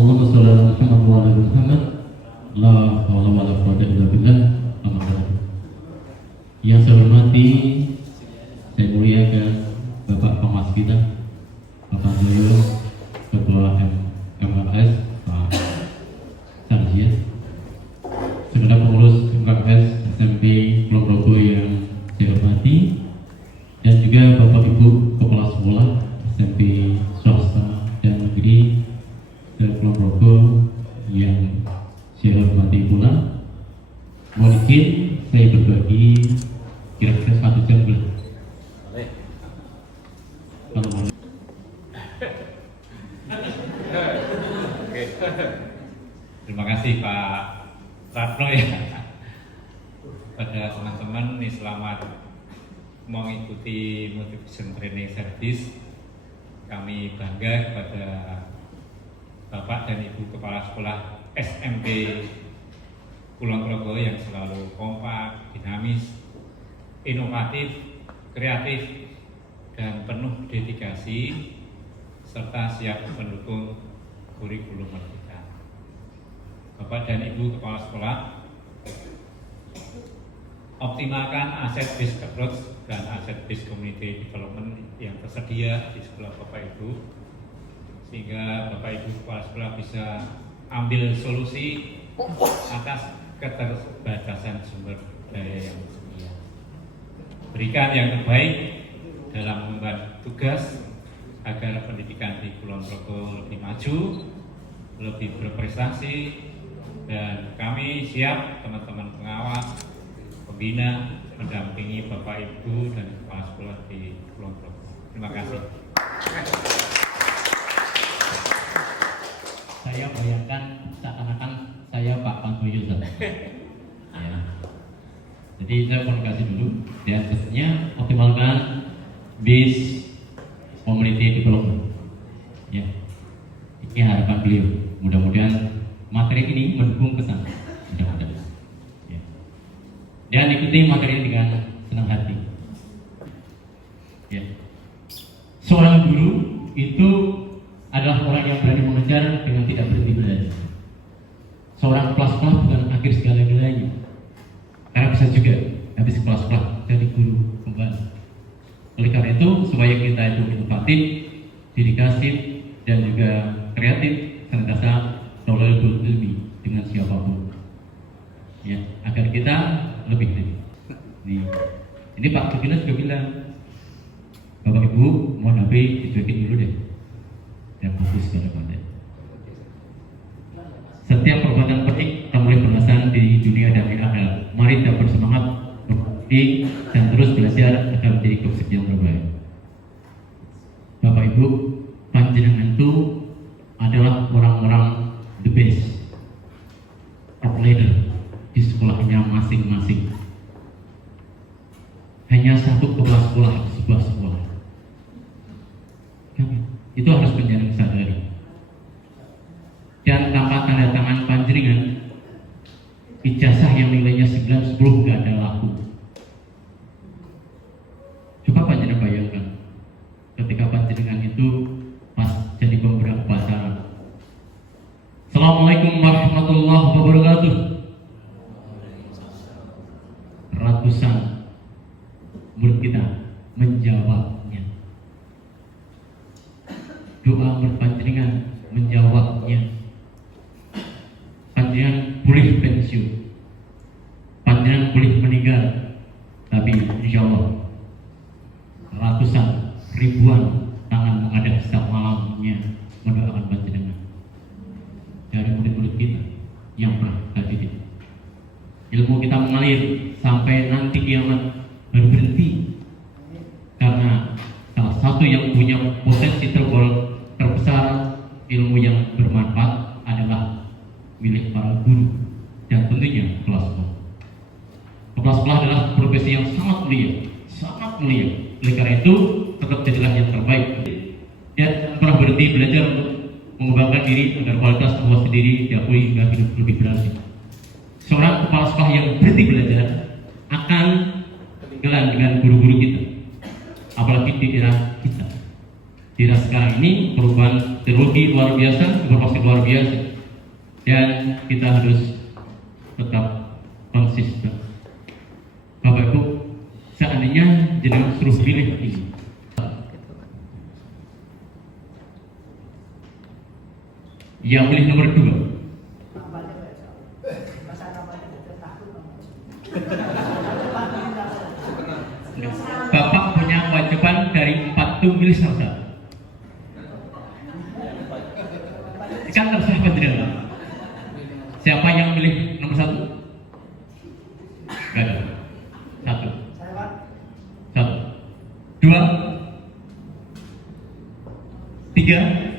Allahumma sholli ala Muhammad wa ala Muhammad. La haula wala quwwata illa billah. Yang saya hormati, saya muliakan Bapak Pengawas kita, Bapak Joyo, Ketua MKS, Pak Sarjia, segenap pengurus MKS SMP Kulon Progo yang saya hormati, dan juga Bapak Ibu Kepala Sekolah SMP swasta dan negeri Kulon Progo yang saya hormati pula. Mohon izin saya berbagi kira-kira 1 jam lah. Kalau boleh. Terima kasih Pak Ratno ya. Pada teman-teman nih, selamat mengikuti Motivation Training Service. Kami bangga kepada Bapak dan Ibu Kepala Sekolah SMP Kulon Progo yang selalu kompak, dinamis, inovatif, kreatif, dan penuh dedikasi, serta siap mendukung kurikulum Merdeka. Bapak dan Ibu Kepala Sekolah, optimalkan aset-based approach dan aset-based community development yang tersedia di sekolah Bapak Ibu, sehingga Bapak Ibu Kepala Sekolah bisa ambil solusi atas keterbatasan sumber daya yang tersedia. Berikan yang terbaik dalam mengemban tugas agar pendidikan di Kulon Progo lebih maju, lebih berprestasi, dan kami siap, teman-teman pengawas, pembina, mendampingi Bapak Ibu dan Kepala Sekolah di Kulon Progo. Terima kasih. Saya bayangkan seakan-akan saya Pak Pantoyo ya. Jadi saya komunikasi dulu, dan pesannya optimalkan base community development. Ya, ini harapan beliau. Mudah-mudahan materi ini mendukung ke sana. Mudah-mudahan. Ya. Dan ikuti materi dengan senang hati. Ya. Seorang guru itu adalah orang yang berani mengejar dengan tidak berhenti belajar. Seorang kepala sekolah bukan akhir segala-galanya, karena bisa juga habis kepala sekolah jadi guru kembali. Oleh karena itu, supaya kita itu inovatif, dedikasi, dan juga kreatif, senantiasa knowledgeable ilmi dengan siapapun, ya, agar kita lebih baik. Ini Pak Kepala juga bilang, Bapak Ibu mohon HP dicuekin dulu deh, dan fokus pada konten. Setiap perbuatan baik tak boleh berlasan di dunia dan di akhirat. Mari kita bersemangat, berbudi, dan terus belajar agar menjadi toksik yang terbaik. Bapak Ibu, panjenengan itu adalah orang-orang the best top leader di sekolahnya masing-masing. Hanya satu kepala sekolah di sebuah sekolah. Itu harus menjadi sadari. Dan tanpa tanda tangan panjenengan, ijazah yang nilainya 9, 10 gak ada laku. Coba panjenengan bayangkan, ketika panjenengan itu pas jadi pemberi upacara. Assalamualaikum warahmatullahi wabarakatuh. Ratusan murid kita menjawabnya. Doa berpanjenengan menjawabnya. Panjenengan boleh pensiun, panjenengan boleh meninggal, tapi insya Allah ratusan ribuan tangan menghadap setiap malamnya mendoakan panjenengan. Dari murid-murid kita yang pernah hadir, ilmu kita mengalir sampai nanti kiamat baru berhenti. satu yang punya potensi terbesar ilmu yang bermanfaat adalah milik para guru dan tentunya kepala sekolah. Kepala sekolah adalah profesi yang sangat mulia, sangat mulia. Oleh karena itu, tetap jadilah yang terbaik dan pernah berhenti belajar untuk mengembangkan diri agar kualitas Allah sendiri diakui hingga hidup lebih berarti. Seorang kepala sekolah yang berhenti belajar akan ketinggalan dengan guru-guru kita, apalagi di era kita. Di era sekarang ini perubahan teknologi luar biasa, informasi luar biasa, dan kita harus tetap konsisten. Bapak Ibu, seandainya jenengan suruh pilih ini, yang pilih nomor 2. Bapak punya kewajiban dari 4 itu milih salah satu. Kan terserah panjenengan. Siapa yang milih nomor 1? Gak ada. 1. 2, 3,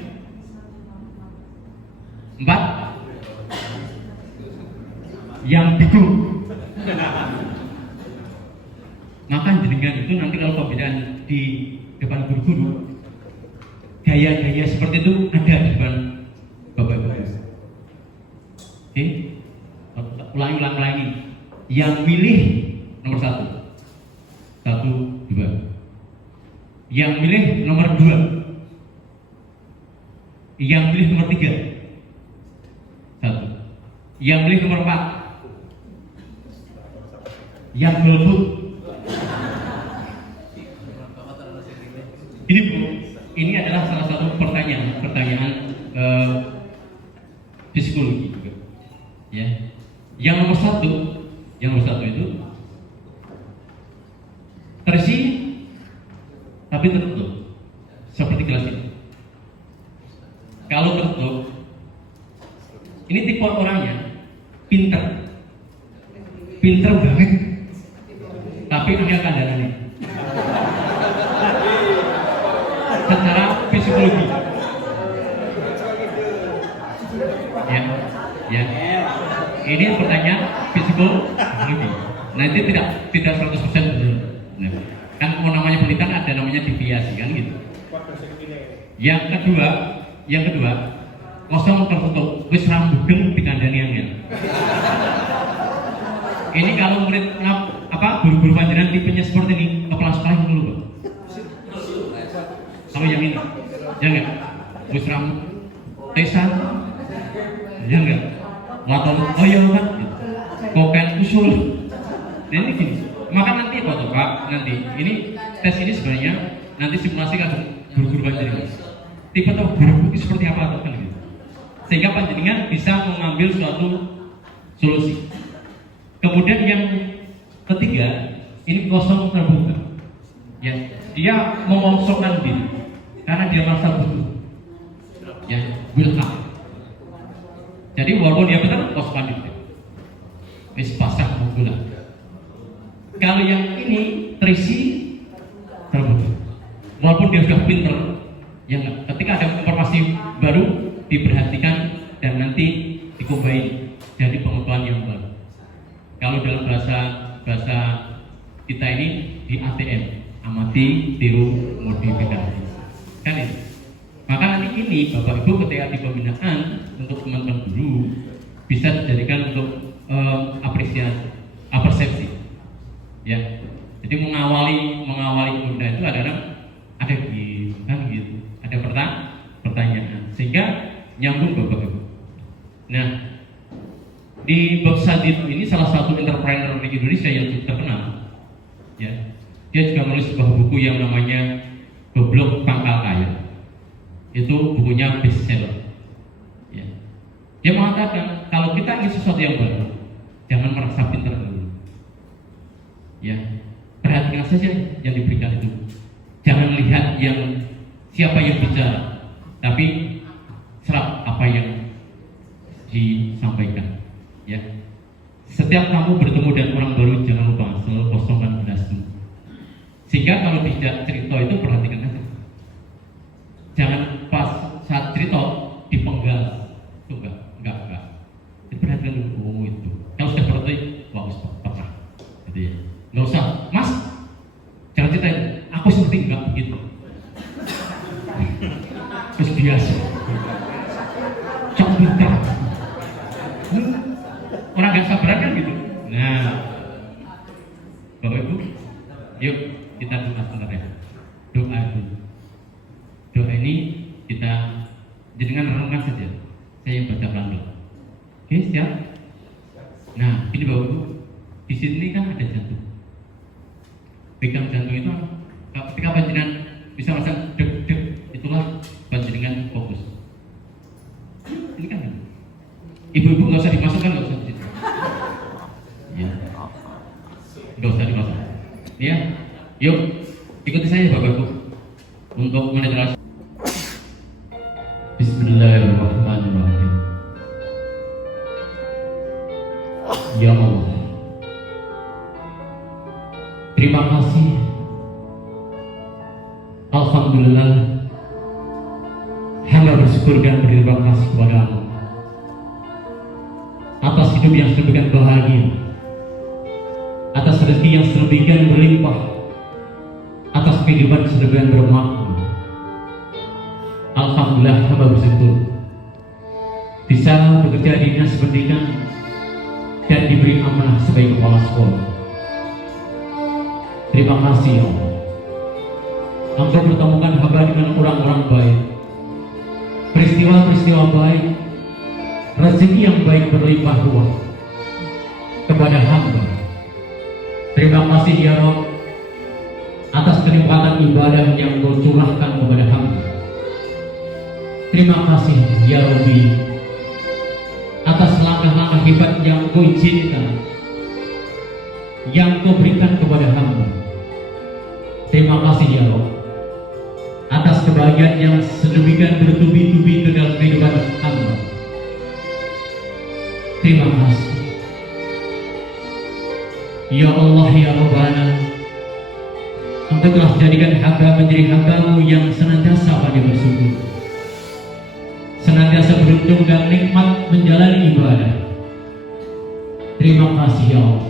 4. Yang bingung. Maka jenengan itu nanti kalau pembinaan di depan guru-guru, gaya-gaya seperti itu ada di depan Bapak Ibu. Oke, ulangi. Yang milih nomor 1, 2. Yang milih nomor 2. Yang milih nomor 3, 1. Yang milih nomor 4. Yang golput. Ini Bu, ini adalah salah satu pertanyaan psikologi juga. Ya. Yang nomor satu itu terisi tapi tertutup seperti gelas ini. Kalau tertutup, ini tipe orangnya pinter banget, tapi angel kandangannya. Secara psikologi, ya. Ini pertanyaan psikologi. Nah itu tidak 100% betul. Nah, kan mau namanya penelitian ada namanya deviasi kan gitu. Yang kedua, kosong tertutup, wis rambugeng dikandani angel. Ini kalau murid guru-guru panjenengan tipenya seperti ini, kepala sekolah yang dulu, Pak. Kalau yang ini, ya enggak? Wis rambut, tesan, ya enggak? Waton, oh ya kan? Koken usul. Nah ini gini. Maka nanti apa tuh Pak? Nanti ini tes ini sebenarnya nanti simulasi kan guru-guru panjenengan. Tipe atau guru seperti apa tuh kan gitu. Sehingga panjenengan bisa mengambil suatu solusi. Kemudian yang ketiga, ini kosong terbuka. Ya, dia mengosongkan diri karena dia merasa butuh. Ya, will up. Jadi walaupun dia benar kosongkan diri. Wis pasang gula. Kalau yang ini terisi terbuka. Walaupun dia sudah pinter, ya enggak. Ketika ada informasi baru diperhatikan dan nanti dikumpulkan jadi pengetahuan yang baru. Kalau dalam bahasa kita ini di ATM, amati, tiru, modifikasi, kan itu. Maka nanti ini Bapak Ibu ketika di pembinaan untuk teman-teman guru bisa dijadikan untuk persepsi, ya. Jadi mengawali pembinaan itu ada gitu, kan gitu, ada pertanyaan, sehingga nyambung Bapak Ibu. Nah, di Bob Sadid ini salah satu entrepreneur di Indonesia yang cukup terkenal, ya. Dia juga menulis sebuah buku yang namanya Goblok Pangkal Kaya. Itu bukunya bestseller. Ya. Dia mengatakan kalau kita ingin sesuatu yang baru, jangan merasa pintar dulu. Ya, perhatikan saja yang diberikan itu. Jangan lihat siapa yang bicara, tapi serap apa yang disampaikan. Ya, setiap kamu bertemu dengan orang baru jangan lupa selalu kosongkan gelasmu. Sehingga kalau tidak cerita itu perhatikan aja fokus penting enggak begitu. Terus biasa. Cok pinter. Orang gak sabaran kan gitu. Nah, Bapak Ibu, yuk kita doa sebenarnya. Doa dulu. Doa ini kita jenengan renungkan saja. Saya yang baca pelan-pelan. Oke, siap? Nah, ini Bapak Ibu, di sini kan ada jantung. Pegang jantung itu, ketika panjenengan bisa merasakan deg-deg, itulah panjenengan fokus. Ini kan, ibu-ibu nggak usah dimasukkan, nggak usah di situ. Ya, nggak usah dimasukkan. Ya, yuk ikuti saya Bapak Ibu untuk menetralisir. Bismillahirrahmanirrahim. Ya Allah, terima kasih. Alhamdulillah, hamba bersyukur dan berterima kasih kepada-Mu atas hidup yang sedemikian bahagia, atas rezeki yang sedemikian berlimpah, atas kehidupan sedemikian bermakna. Alhamdulillah, hamba bersyukur bisa bekerja di dinas pendidikan dan diberi amanah sebagai kepala sekolah. Terima kasih ya Allah. Engkau pertemukan hamba dengan orang-orang baik, peristiwa-peristiwa baik, rezeki yang baik berlimpah ruah kepada hamba. Terima kasih ya Rabb atas kenikmatan ibadah yang Engkau curahkan kepada hamba. Terima kasih ya Rabbi atas langkah-langkah hebat yang Kau izinkan, yang Kau berikan kepada hamba. Terima kasih ya Allah atas kebahagiaan yang sedemikian bertubi-tubi ke dalam kehidupan hamba. Terima kasih ya Allah ya Rabbana, Engkau telah jadikan hamba menjadi hamba-Mu yang senantiasa pandai bersyukur, senantiasa beruntung dan nikmat menjalani ibadah. Terima kasih ya Allah.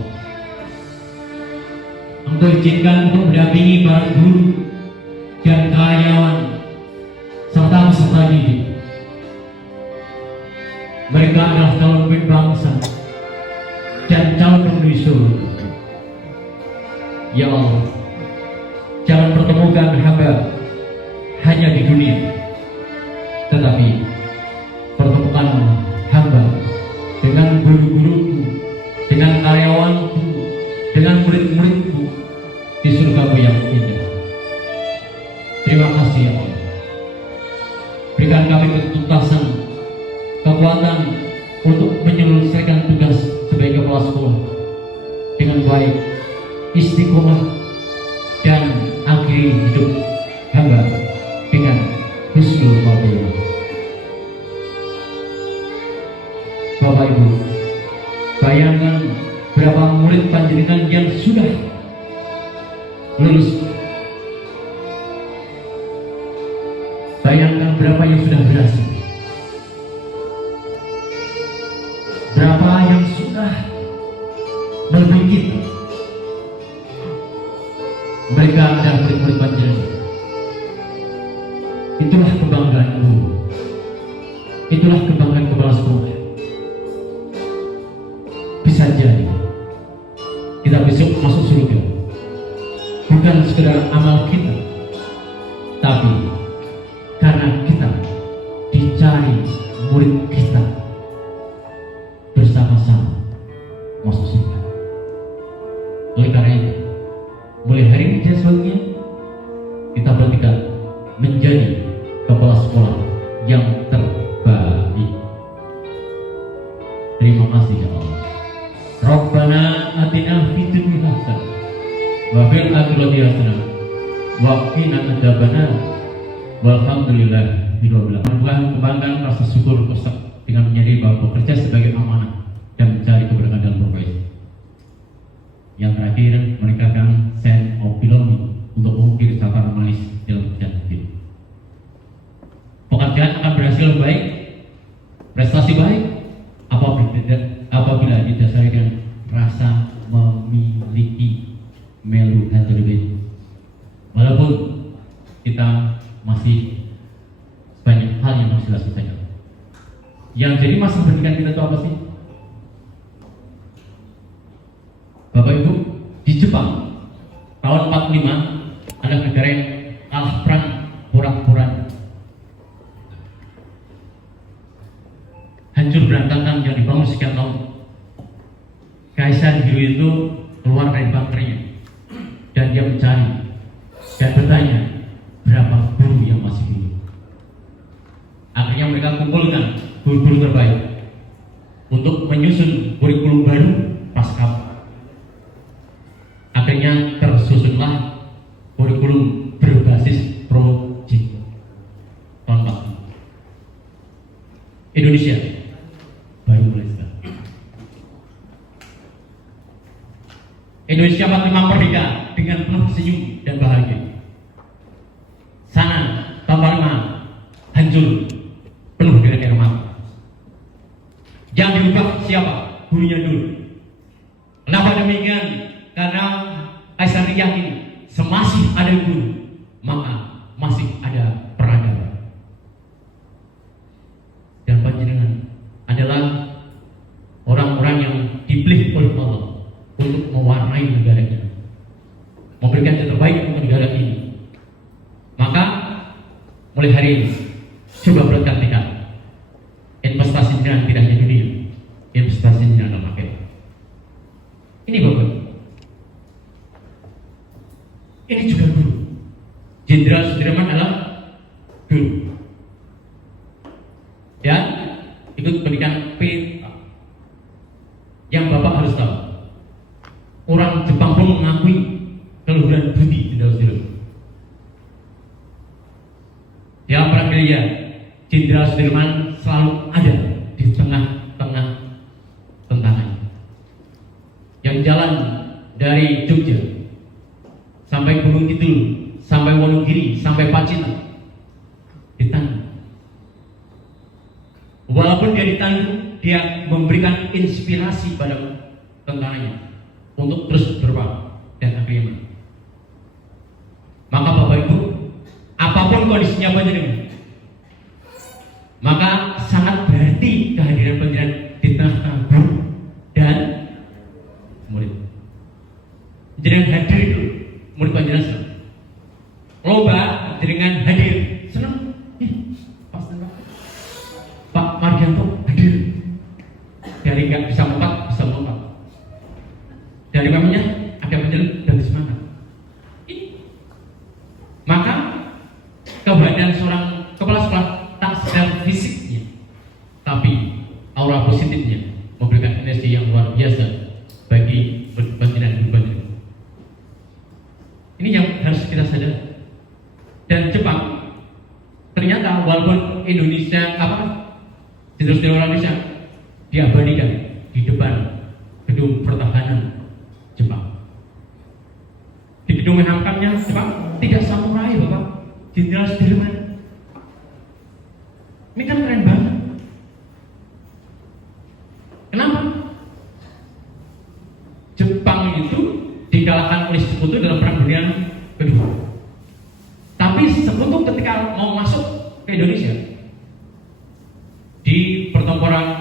Engkau izinkan untuk mendampingi para guru dan karyawan serta peserta didik. Mereka adalah calon pemimpin bangsa dan calon penghuni surga. Ya Allah, jangan pertemukan hamba hanya di dunia, tetapi pertemukan hamba dengan guru-guruku, dengan karyawanku, dengan murid-muridku di surga-Mu yang indah. Terima kasih ya Allah. Berikan kami ketuntasan, kekuatan untuk menyelesaikan tugas sebagai kepala sekolah dengan baik, istiqomah, dan akhiri hidup hamba dengan husnul khotimah. Bapak Ibu, bayangkan berapa murid panjenengan yang sudah lulus. Bayangkan berapa yang sudah berhasil, berapa yang sudah melebihi kita. Mereka adalah murid-murid panjenengan. Itulah kebanggaan guru, itulah kebanggaan kepala sekolah. Bisa jadi kita besok masuk surga bukan sekedar amal kita, tapi karena kita dicari murid kita bersama-sama masuk surga. Oleh karena itu, mulai hari ini dan selanjutnya kita bertekad menjadi kepala sekolah yang terbaik. Terima kasih ya Allah. Rabbana atina fid dunya hasanah wa fil akhirati hasanah wa qina adzabannar. Walhamdulillahirabbil alamin. Kembangkan rasa syukur Ustaz dengan menyadari bahwa bekerja sebagai amanah dan mencari keberkahan dalam profesi. Yang terakhir, meningkatkan sense of belonging untuk mengukir catatan manis dalam pekerjaan hidup. Pekerjaan akan berhasil baik, prestasi baik apabila didasari dengan rasa memiliki melu attribute. Walaupun kita masih banyak hal yang harus dilakukan. Yang jadi masalah pendidikan kita itu apa sih? Bapak Ibu, di Jepang tahun 45 ada negara yang kalah perang porak-poranda, hancur berantakan yang dibangun sekian tahun. Kaisar Hiro itu keluar dari bunkernya dan dia mencari dan bertanya berapa guru yang masih hidup. Akhirnya mereka kumpulkan guru-guru terbaik untuk menyusun kurikulum baru pasca. Akhirnya tersusunlah kurikulum berbasis proyek tahun 40. Indonesia baru mulai sekarang. Indonesia 45 merdeka dengan penuh senyum dan bahagia. Sana tahun 45 hancur penuh dengan air mata. Yang dirubah siapa? Gurunya dulu. Kenapa demikian? Karena Kaisar yakin semasih ada guru, maka masih ada peradaban. Dan panjenengan adalah orang-orang yang dipilih oleh Allah untuk mewarnai negara ini, memberikan yang terbaik untuk negara ini. Maka mulai hari ini coba beratkan tekad. Investasi tidak hanya dunia, investasi dalam akhirat. Ini Bapak, ini juga guru. Jenderal Sudirman adalah guru dan ikut pendidikan P. Yang Bapak harus tahu, orang Jepang pun mengakui keluhuran budi Jenderal Sudirman. Dia pragerilya, Jenderal Sudirman selalu ada di tengah-tengah tentara. Yang jalan dari Jogja sampai Gunung Kidul, sampai Wonogiri, sampai Pacitan ditanggung. Walaupun dia ditanggung, dia memberikan inspirasi pada tentaranya untuk terus berperang dan akhirnya menang. Maka Bapak Ibu, apapun kondisinya panjenengan, maka sangat berarti kehadiran panjenengan di tengah-tengah guru dan murid. Jenengan hadir itu murid panjenengan senang. Loba jenengan hadir senang. Pak Margianto hadir. Dari nggak bisa lompat, bisa lompat. Dari memangnya ada panjenengan dan semangat. Maka keberadaan seorang kepala sekolah tak secara fisiknya, tapi aura positifnya memberikan energi yang luar biasa bagi panjenengan. Ini yang harus kita sadari. Dan Jepang ternyata walaupun Indonesia Jenderal Indonesia diabadikan di depan gedung pertahanan Jepang, di gedung menangkapnya Jepang tidak samurai Bapak, Jenderal Sudirman. Ini kan keren banget. Kenapa? Jepang itu dikalahkan oleh Sekutu dalam Perang Dunia Kedua. Tapi Sekutu ketika mau masuk ke Indonesia di pertempuran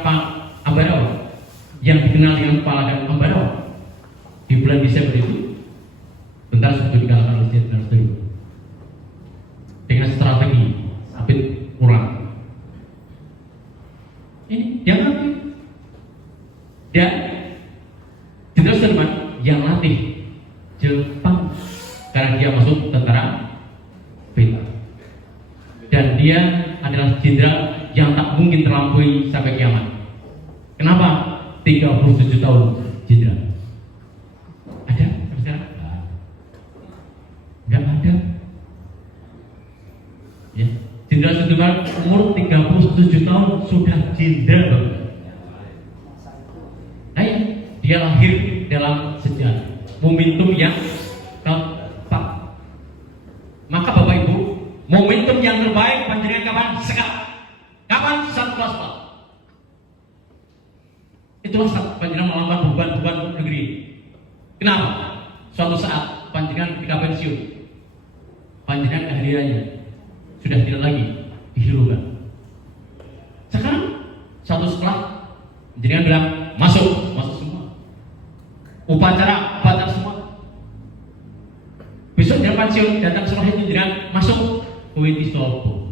Ambarawa yang dikenal dengan Palagan Ambarawa di bulan Desember itu, tentara Sekutu dikalahkan oleh Jenderal Sudirman dengan strategi sabit kurang. Ini yang latih. Dan Jenderal Sudirman yang latih Jepang karena dia masuk tentara beta. Dan dia adalah jenderal yang tak mungkin terlampaui sampai kiamat. Kenapa? 37 tahun jenderal. Ada? Enggak ada. Ya. Jenderal Sudirman umur 37 tahun sudah jenderal. Nah, dia lahir dalam sejarah momentum yang tepat. Maka Bapak Ibu, momentum yang terbaik panjenengan kapan? Sekarang. Kapan? Saat kelas 4. Itulah saat panjenengan melakukan beban-beban untuk negeri. Kenapa? Suatu saat panjenengan ketika pensiun panjenengan kehadirannya sudah tidak lagi dihiraukan. Sekarang satu sekolah panjenengan bilang masuk semua. Upacara semua. Besok dia pensiun datang sekolah itu jenengan masuk kuwi sopo.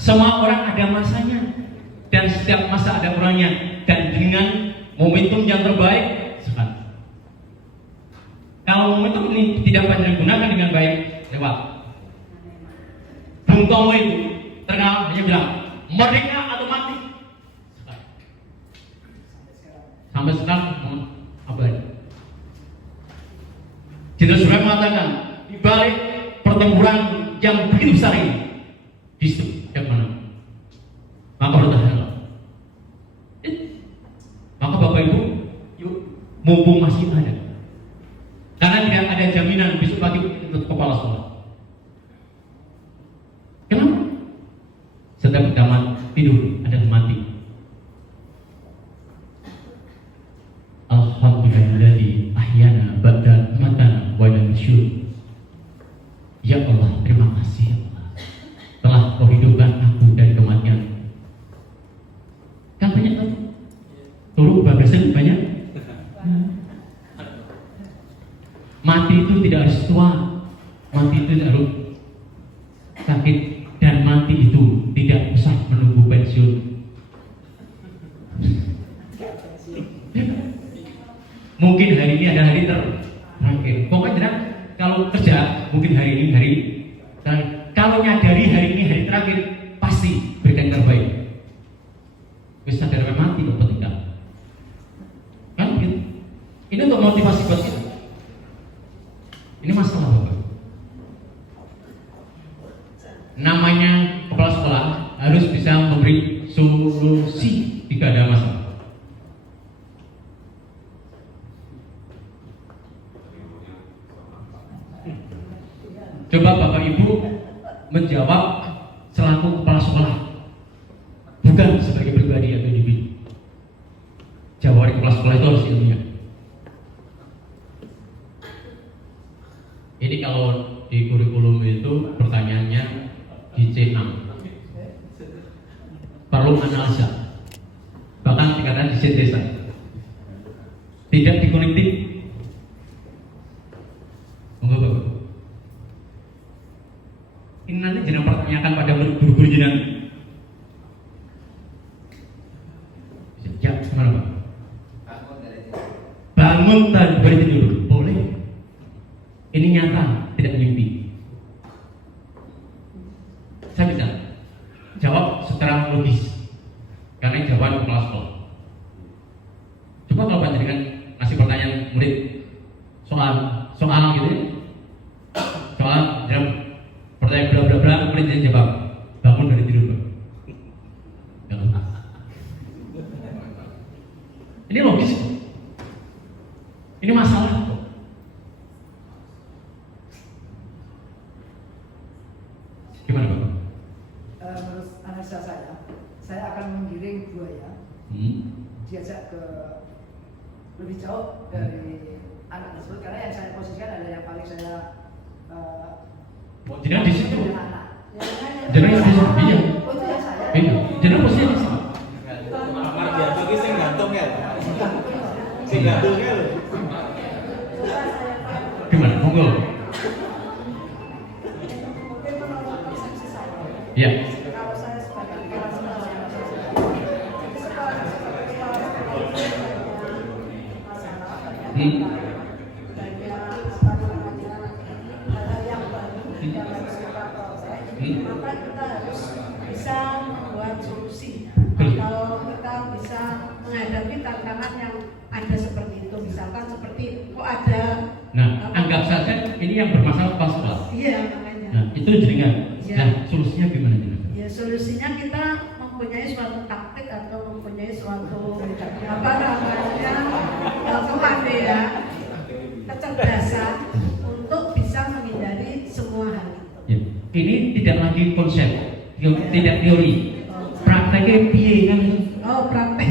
Semua orang ada masanya dan setiap masa ada orangnya, dan dengan momentum yang terbaik sekarang. Kalau momentum ini tidak panjenengan gunakan dengan baik, lewat. Bung Tomo itu terkenal hanya bilang merdeka atau mati. Sampai sekarang abadi. Jenderal Sudirman mengatakan di balik pertempuran yang begitu besar ini, di situ yang mana? Maka bertahanlah. Maka Bapak Ibu, yuk, mumpung masih ada, karena tidak ada jaminan besok pagi untuk kepala sekolah. Kenapa? Setiap kita tidur ada mati. Alhamdulillahilladzi ahyana ba'da matana wa lam yusyur. Ya Allah, terima kasih ya Allah, telah Kau hidupkan aku dari kematian. Kan banyak kan? Turun bagasan banyak. Mati itu tidak harus tua, mati itu tidak harus sakit, dan mati itu tidak usah menunggu pensiun. Mungkin hari ini ada hari terakhir. Pokoknya kalau kerja mungkin hari ini hari terakhir. Kalau nyadari hari ini hari terakhir, pasti berikan yang terbaik. Bisa sadar mati loh ketika. Kan gitu. Ini untuk motivasi buat kita. Ini masalah Bapak. Namanya kepala sekolah harus bisa memberi solusi jika ada masalah. Coba Bapak Ibu menjawab selaku kepala sekolah, bukan sebagai pribadi atau individu. Jawaban kepala sekolah itu harus ilmiah. Ini kalau di kurikulum itu pertanyaannya di C6 perlu analisa, bahkan dikatakan di sintesa, tidak dikonektif. Monggo Bapak. Ini nanti jangan pertanyakan pada guru-guru jenengan. Ya, gimana Pak? Bangun dari tidur, boleh. Ini nyata, tidak mimpi. Saya bisa jawab secara logis, karena ini jawaban kepala sekolah. Coba kalau panjenengan ngasih pertanyaan murid soal gitu ya, soal pertanyaan bla bla bla, kemudian dia jawab bangun dari tidur Pak. Ini logis kok. Ini masalah kok. Gimana Bapak? Menurut analisa saya akan menggiring buaya, diajak ke lebih jauh dari anak tersebut, karena yang saya posisikan adalah yang paling saya Jenengan di situ. Jenengan di situ. Iya. Oh, itu yang saya. Iya. Jenengan posisinya di situ. Mar biasa ki sing gantung ya. Sing gantung ya lho. Gimana? Monggo. Ya. Kalau saya sebagai kepala sekolah, maka kita harus bisa membuat solusi. Kalau kita bisa menghadapi tantangan yang ada seperti itu, misalkan seperti kok ada. Nah, anggap saja ini yang bermasalah pas kelas. Iya, makanya. Nah, itu jenengan. Ya. Nah, solusinya gimana jenengan? Ya, solusinya kita mempunyai suatu taktik atau mempunyai suatu apa namanya kemandirian, kecerdasan untuk bisa menghindari semua hal itu. Ya. Ini tidak lagi konsep, tidak teori. Prakteknya piye kan? Oh, praktek.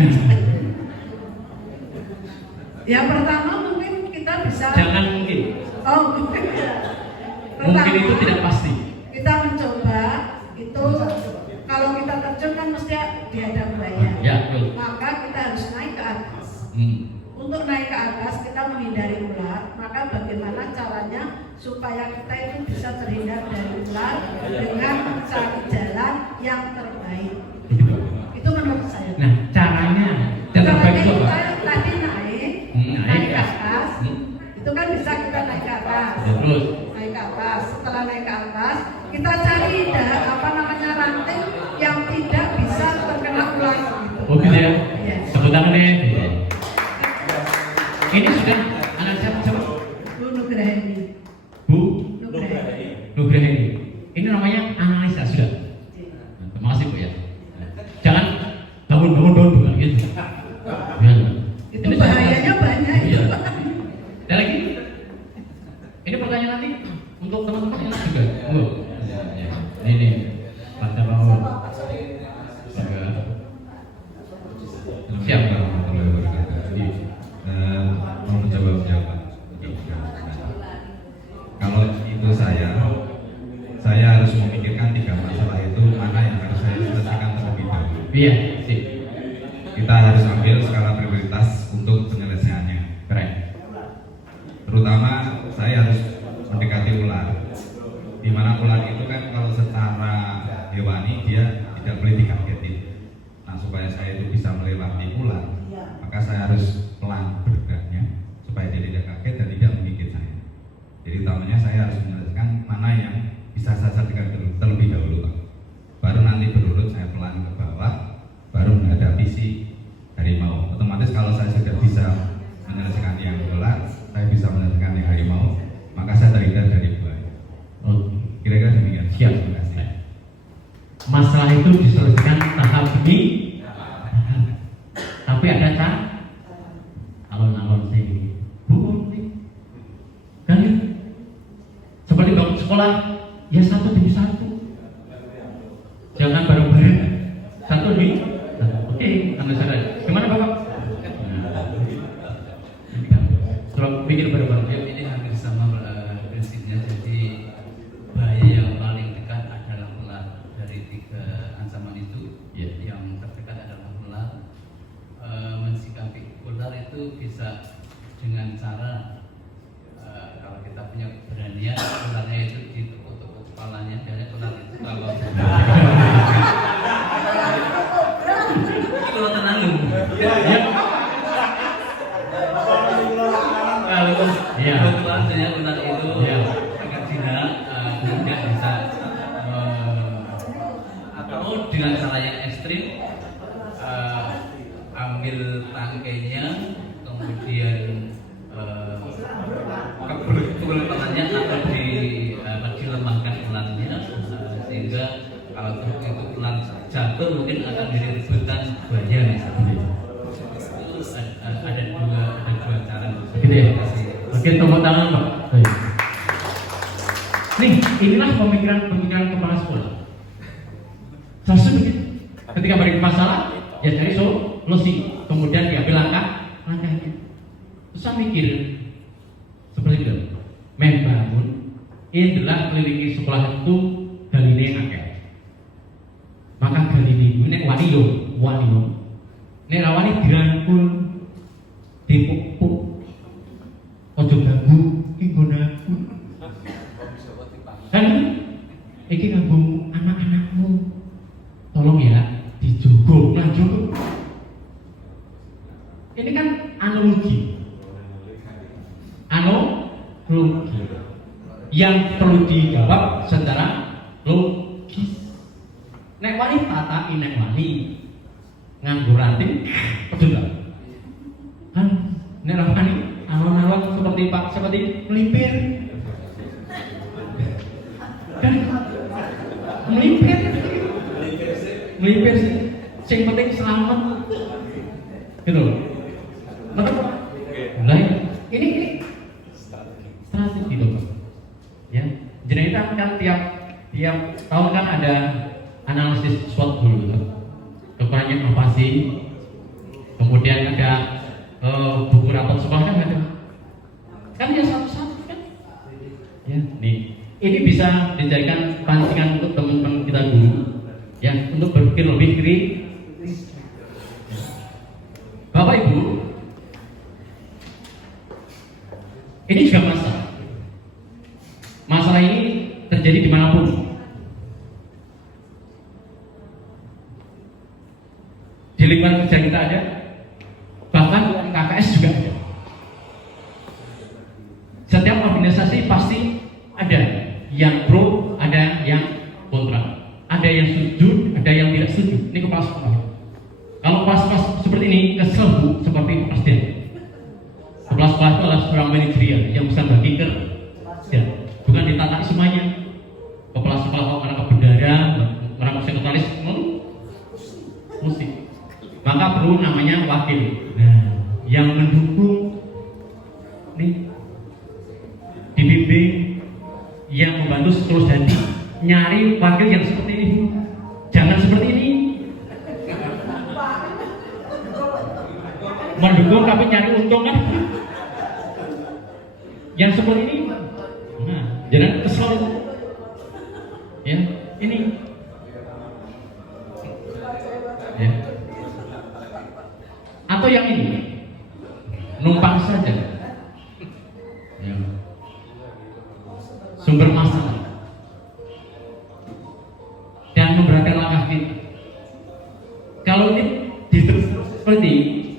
Yang pertama mungkin kita bisa. Jangan mungkin. Oh, mungkin. Mungkin itu tidak pasti. Kita mencoba itu kalau kita terjun kan mesti ada buaya. Ya, betul. Maka kita harus naik ke atas. Hmm. Untuk naik ke atas kita menghindari ular. Maka bagaimana caranya supaya kita itu bisa terhindar dari ular dengan mencari jalan yang terbaik. Itu menurut saya. Nah, caranya terbaik itu apa? Kita tadi naik ke atas. Itu kan bisa kita naik ke atas. Ya, terus Naik ke atas. Setelah naik ke atas, kita cari ranting yang tidak bisa terkena ular. oh gitu ya. Iya. Tepuk tangan deh. Ini sudah anak siapa? Bu Nugraheni. Bu Nugraheni. Nugraheni. Ini namanya analisa sudah. Terima kasih Bu ya. Jangan bangun bukan gitu. Ya. Itu bahayanya banyak. Iya. Ada lagi? Ini pertanyaan nanti untuk teman-teman yang juga. Bu. Ini Pak Darmawan. Siap. Mau mencoba menjawab. Kalau itu saya harus memikirkan 3 masalah itu mana yang harus saya selesaikan terlebih dahulu. Iya, sip. Kita harus ambil skala prioritas untuk penyelesaiannya. Keren. Terutama saya harus mendekati ular. Di mana ular itu kan kalau secara hewani dia tidak boleh dikagetin. Nah, supaya saya itu bisa melewati ular, maka saya harus pelan bergeraknya supaya dia tidak kaget dan tidak menggigit saya. Jadi utamanya saya harus menyelesaikan mana yang bisa saya selesaikan terlebih dahulu, Pak. Baru nanti berurut saya pelan ke bawah, baru menghadapi si harimau. Otomatis kalau saya sudah bisa menyelesaikan yang ular, saya bisa menyelesaikan yang harimau, maka saya terhindar dari buaya. Oke. Kira-kira demikian. Siap. Terima kasih. Masalah itu diselesaikan tahap demi tapi ada cara. Alon-alon saya ini dan seperti bangun sekolah ya satu demi satu, jangan bareng-bareng, satu demi satu. Oke, Anda sadar gimana Bapak? Ini kan setelah pikir bareng-bareng ya. Ini hampir sama prinsipnya. Jadi bahaya yang paling dekat adalah ular. Dari 3 ancaman itu, Ya. yang terdekat adalah ular. Mensikapi ular itu bisa dengan cara kalau kita punya keberanian, ularnya itu ditukuk-tukuk kepalanya. Biasanya ular itu kalau kalau tenang lu. Ya. Kalau Iya. kebetulan saya ular itu Iya. agak jinak, kemudian bisa atau dengan cara yang ekstrim, ambil tangkainya, kemudian kebel tangannya atau dilemahkan ularnya, sehingga kalau itu ular jatuh mungkin akan jadi rebutan buaya misalnya. Itu ada dua cara. Gitu ya. Oke, tepuk tangan Pak. Baik. Nih, inilah pemikiran kepala sekolah. Langsung begitu. Ketika beri masalah, ya cari solusi, kemudian diambil langkahnya. Terus saya mikir seperti itu. Membangun ini adalah kelilingi sekolah itu galine akeh. Maka galine ini wani yo. Nek rawani dirangkul, dipupuk, ojo ganggu, iki nggonaku. Kan iki kanggo anak-anakmu. Tolong ya dijogo, jogo. Ini kan analogi. Yang perlu dijawab secara logis. Nek wani tataki nek wani nganggo ranting pedul. Kan nek wani alon-alon seperti melipir. Kan melipir sih. Sing penting selamat. Gitu loh. Betul? Nah, ini strategi loh. Ya, jadi kan tiap tahun kan ada analisis SWOT dulu, kekurangan inovasi, kemudian ada beberapa rapat sekolah kan ada. Kan ya satu-satu kan. Ya, nih. Ini bisa dijadikan pancingan untuk teman-teman kita dulu, ya, untuk berpikir lebih kritis. Bapak Ibu, ini juga masalah. Masalah ini terjadi dimanapun. Di lingkungan kerja kita ada, bahkan KKS juga ada. Setiap organisasi pasti ada yang pro, ada yang kontra, ada yang setuju, ada yang tidak setuju. Ini kepala sekolah. Kalau kepala sekolah seperti ini kesel bu, seperti presiden. Kepala sekolah itu adalah seorang manajerial yang bisa bagi kerja, bukan ditata semuanya. Kepala sekolah kalau anak bendara, orang sekretaris, mesti. Maka perlu namanya wakil. Nah, yang mendukung, nih, dibimbing, yang membantu setulus hati, nyari wakil yang seperti ini. Jangan seperti ini. Mendukung tapi nyari untung kan? Yang seperti ini, nah, jangan kesel. Ya, ini. Ya. Atau yang ini, numpang saja. Ya. Sumber masalah dan memberatkan langkah kita. Kalau ini diterus seperti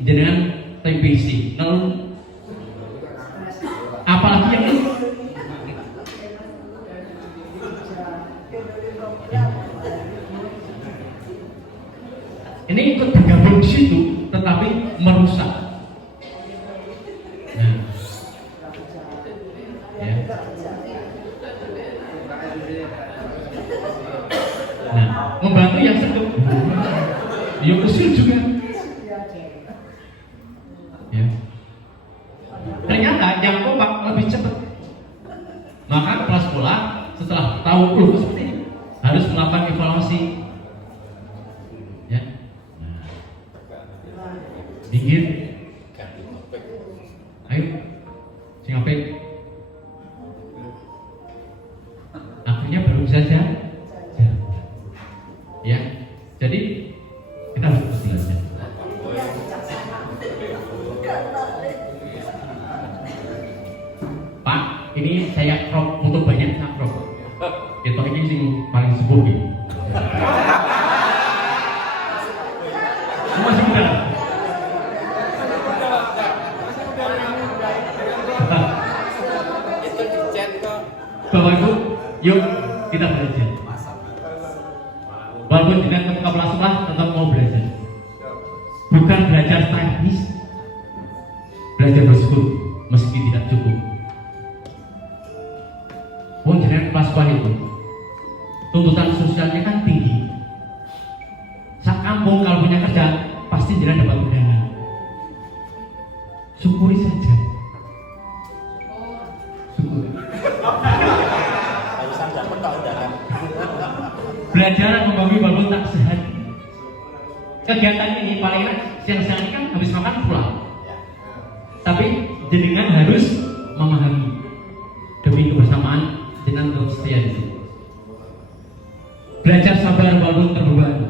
jenengan TPC, lalu apalagi yang ini, ini ikut bergabung di situ, tetapi merusak. Nah, ya. Nah, membantu yang sedang, ya usul juga. Ya. Ternyata yang kompak lebih cepat. Maka kepala sekolah setelah tahu seperti ini harus melakukan evaluasi. Ya. Nah. Dingin. Ayo, Singapura. Akhirnya baru saja. Ya, jadi kita harus belajar. Pak, ini saya crop untuk banyak crop. Kita ini sing paling sepuh gitu. Masih muda. Bapak Ibu, yuk kita belajar. Walaupun dengan kepala sekolah tetap mau belajar. Bukan belajar teknis, belajar bersyukur meski tidak cukup. Wong jenengan kepala sekolah itu tuntutan sosialnya kan tinggi. Sak kampung kalau punya kerja pasti jenengan dapat undangan. Syukuri saja. Syukuri. Belajar membagi walaupun tak sehat. Kegiatan ini paling enak siang-siang ini kan habis makan pulang. Tapi jenengan harus memahami demi kebersamaan jenengan terus setia di situ. Belajar sabar walaupun terbebani.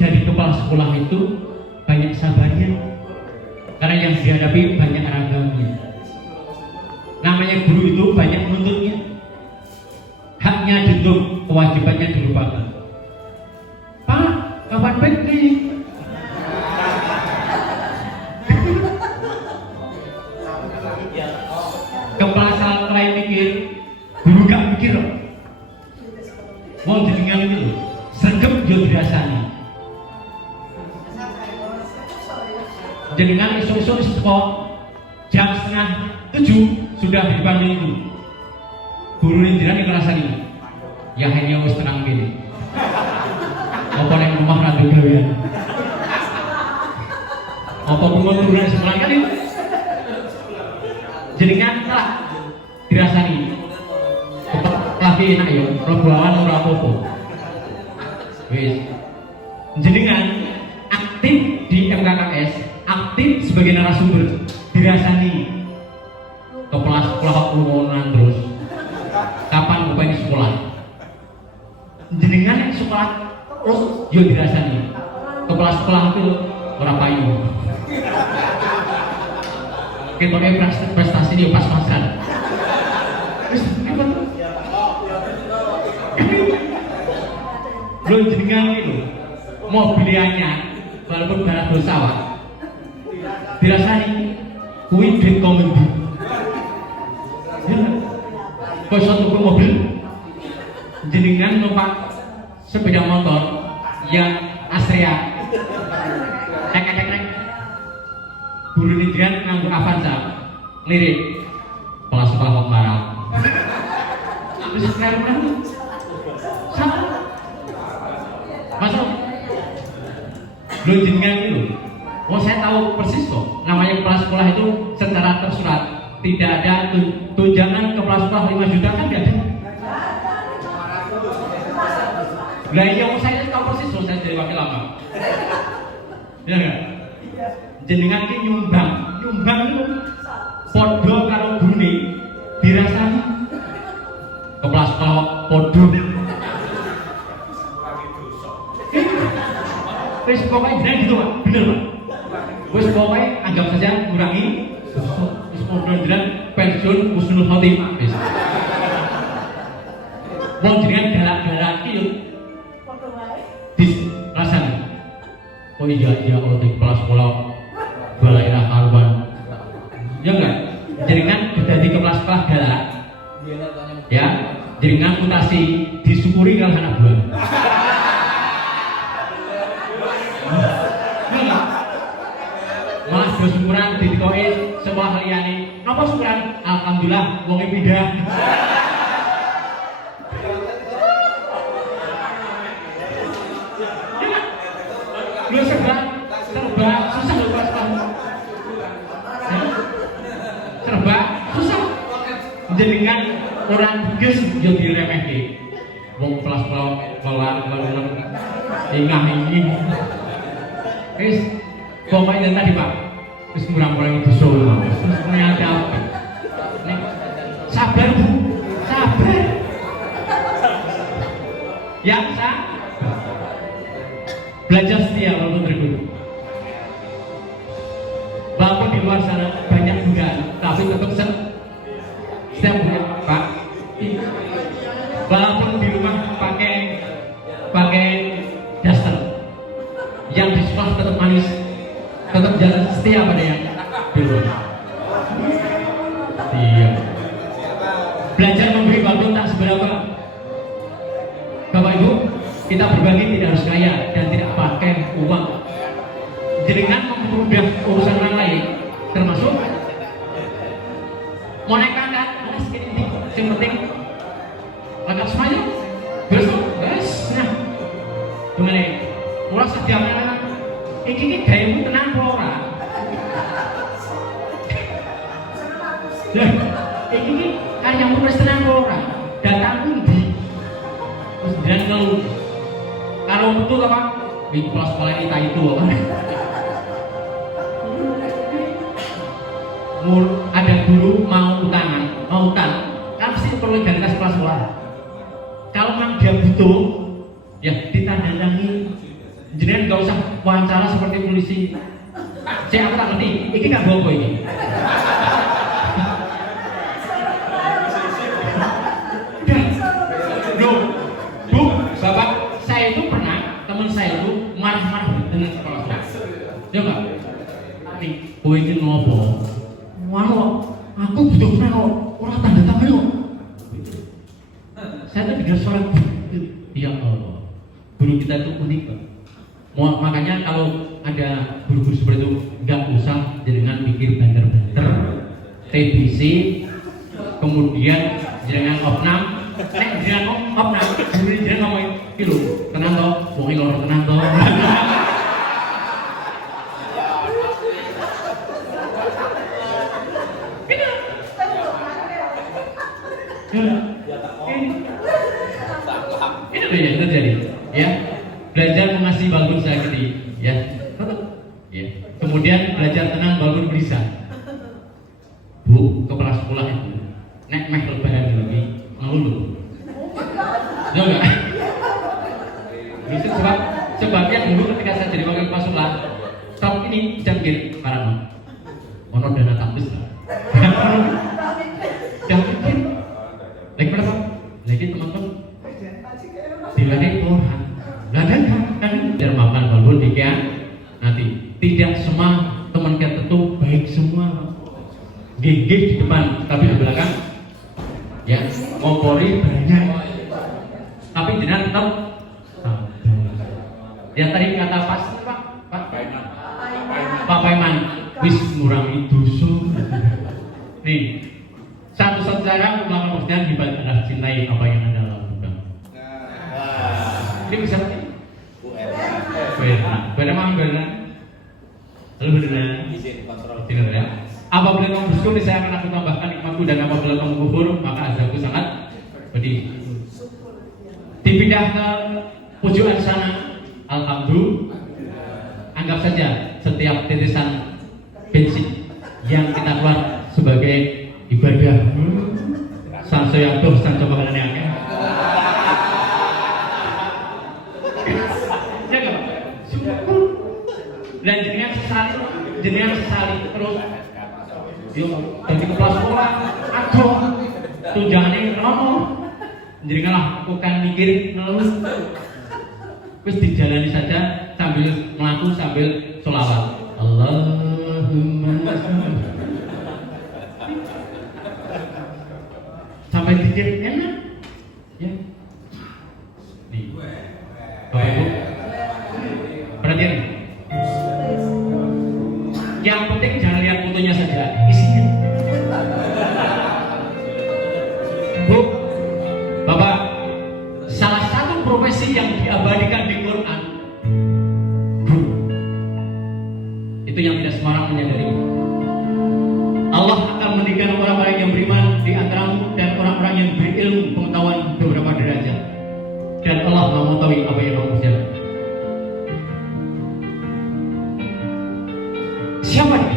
Jadi kepala sekolah itu banyak sabarnya, karena yang dihadapi banyak ragamnya. Namanya guru itu banyak menuntutnya. Haknya dituntut, kewajibannya dilupakan. Pak, kapan piknik? Kepala sekolah mikir, guru gak mikir loh. Wong jenengan itu loh, sergap yo dirasani. Jenengan isu-isu sekolah jam 6:30 sudah dipanggil itu. Guru ini jenengan ngerasani. Ya hanya wis tenang gini. Apa yang rumah rada gawean? Apa pengurus turunan sekolah kan itu? Jenengan telah dirasani. Lagi enak ya, robohan ora apa-apa. Wis. Jenengan aktif di MKKS, aktif sebagai narasumber dirasani kepala sekolah umuman terus kapan bapak ini sekolah jenengan yang sekolah terus yo dirasani kepala sekolah itu orang payu kita prestasi dia pas-pasan terus apa tuh lo jenengan itu mobilnya walaupun barang bersawah dirasani kuwi duit komendi kok suatu mobil jenengan numpak sepeda motor yang Astrea cek guru nidian nganggur Avanza lirik kepala sekolah pembarang terus sekarang sama masuk lo jenengan itu saya tahu persis kok namanya kepala sekolah itu secara tersurat tidak ada tunjangan kepala sekolah 5 juta kan tidak ada. Lah iya saya tahu persis loh saya jadi wakil lama. Ya enggak? Jenengan ki nyumbang itu podo karo gune dirasani kepala sekolah podo. Wis pokoknya bener gitu Pak, bener Pak. Wis pokoknya anggap saja kurangi wis modal jalan pensiun husnul khotimah wis. Wong jenengan galak-galak iki yo dirasani. Oh iya kalau di kepala sekolah balairah karuan. Ya enggak? Jenengan dadi kepala sekolah galak. Ya, jenengan mutasi disyukuri kalau anak buah. Malah syukuran ditikoki sekolah liyane. Napa syukuran? Alhamdulillah wong pindah. Lu serba susah lho Pak. Serba susah. Jenengan orang geus yo diremehke. Wong kelas-kelas kelar ingah-ingih. Wis pokoknya tadi Pak, wis murang-murang itu solo. Ternyata apa? Sabar Bu, sabar. Yang belajar setia walaupun terguru. Walaupun di luar sana banyak godaan, tapi tetap setiap punya Pak. Walaupun di rumah pakai daster, yang di sekolah tetap manis. Tetap jalan setia pada yang dulu. Iya. Belajar memberi waktu tak seberapa. Bapak Ibu, kita berbagi tidak harus kaya dan tidak pakai uang. Jenengan mempermudah urusan orang lain, termasuk mau naik angkat, yang penting agak semuanya. Guys, nah, gimana? Orang setiap anak iki gayamu tenang apa ora? Iki karyamu wis tenang apa ora? Datangku ndi? Terus dan kalau betul apa? Di kelas sekolah kita itu apa? Ada guru mau utang, kan pasti perlu legalitas kelas sekolah. Kalau memang dia butuh, ya ditandatangani. Jenengan nggak usah wawancara seperti polisi. Saya tak ngerti, ini nggak bohong ini. Loh, Bu, Bapak, saya itu pernah teman saya itu marah-marah dengan sekolah. Ya nggak? Nih, Bu ini ngopo? Wah, aku butuh kok orang tanda tangan kok. Saya tuh dengar suara ya Allah, guru kita itu unik Pak. Makanya kalau ada guru-guru seperti itu nggak usah dengan pikir banter-banter TBC kemudian jangan opnam jangan opnam kemudian jangan ngomongin itu tenang toh wong loro tenang toh itu yang terjadi ya. Belajar mengasihi bangun saya gede, ya. Ya. Kemudian belajar tenang bangun gelisah. nek meh lebaran lagi ngelulu. Ya enggak? Itu sebabnya dulu ketika saya jadi wakil kepala sekolah, tahun ini jam kiri para ono dana tapis lah. Dan mungkin lagi berapa? Lagi teman-teman dilatih Tuhan. Kan biar makan balbul dikian nanti tidak semua teman kita itu baik semua. Gigih di depan tapi di belakang ya ngompori banyak. Tapi jangan tetap ya tadi kata Pak Paiman wis ngurangi dosa. Nih satu-satu cara melakukan pekerjaan hebat adalah cintai apa yang Anda lakukan. Ini bisa benar memang benar. Lalu benar. Benar ya. Apabila kamu bersyukur, saya akan aku tambahkan nikmatku, dan apabila kamu kufur, maka azabku sangat pedih. Dipindah ke pojokan sana, alhamdulillah. Anggap saja setiap titisan bensin yang kita keluar sebagai ibadah. Saya tuh sang coba kalian yang ya enggak? Syukur. Dan jenengan sesali terus. Yuk, dari kepala sekolah, aduh, tunjangannya romo. Jadi kalau bukan mikir ngelus, terus dijalani saja sambil melaku sambil sholawat. Allahumma sampai pikir enak, ya. Nih, Bapak Ibu, perhatian. Yang penting jangan lihat fotonya saja, isinya. Bu, Bapak, salah satu profesi yang diabadikan di Quran, guru. Itu yang tidak semua orang menyadari. Allah akan mendikan orang-orang yang beriman di antaramu dan orang-orang yang berilmu pengetahuan beberapa derajat. Dan Allah mengetahui apa yang kamu kerjakan. Siapa dia?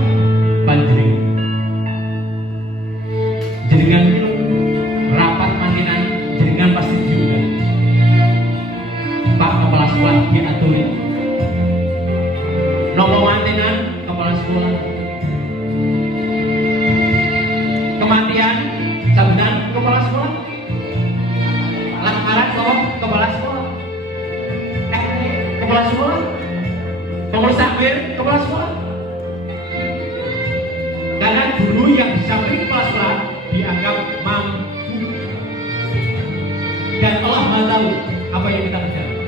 Panjenengan. Jenengan rapat mantinan, jenengan pasti juga. Pak kepala sekolah diaturin. Nopo mantinan kepala sekolah. Kematian sambutan kepala sekolah. Lamaran kepala sekolah. Kepala sekolah. Pengurus takbir kepala sekolah. Karena guru yang disamping kepala sekolah dianggap mampu. Dan Allah Maha tahu apa yang kita kerjakan.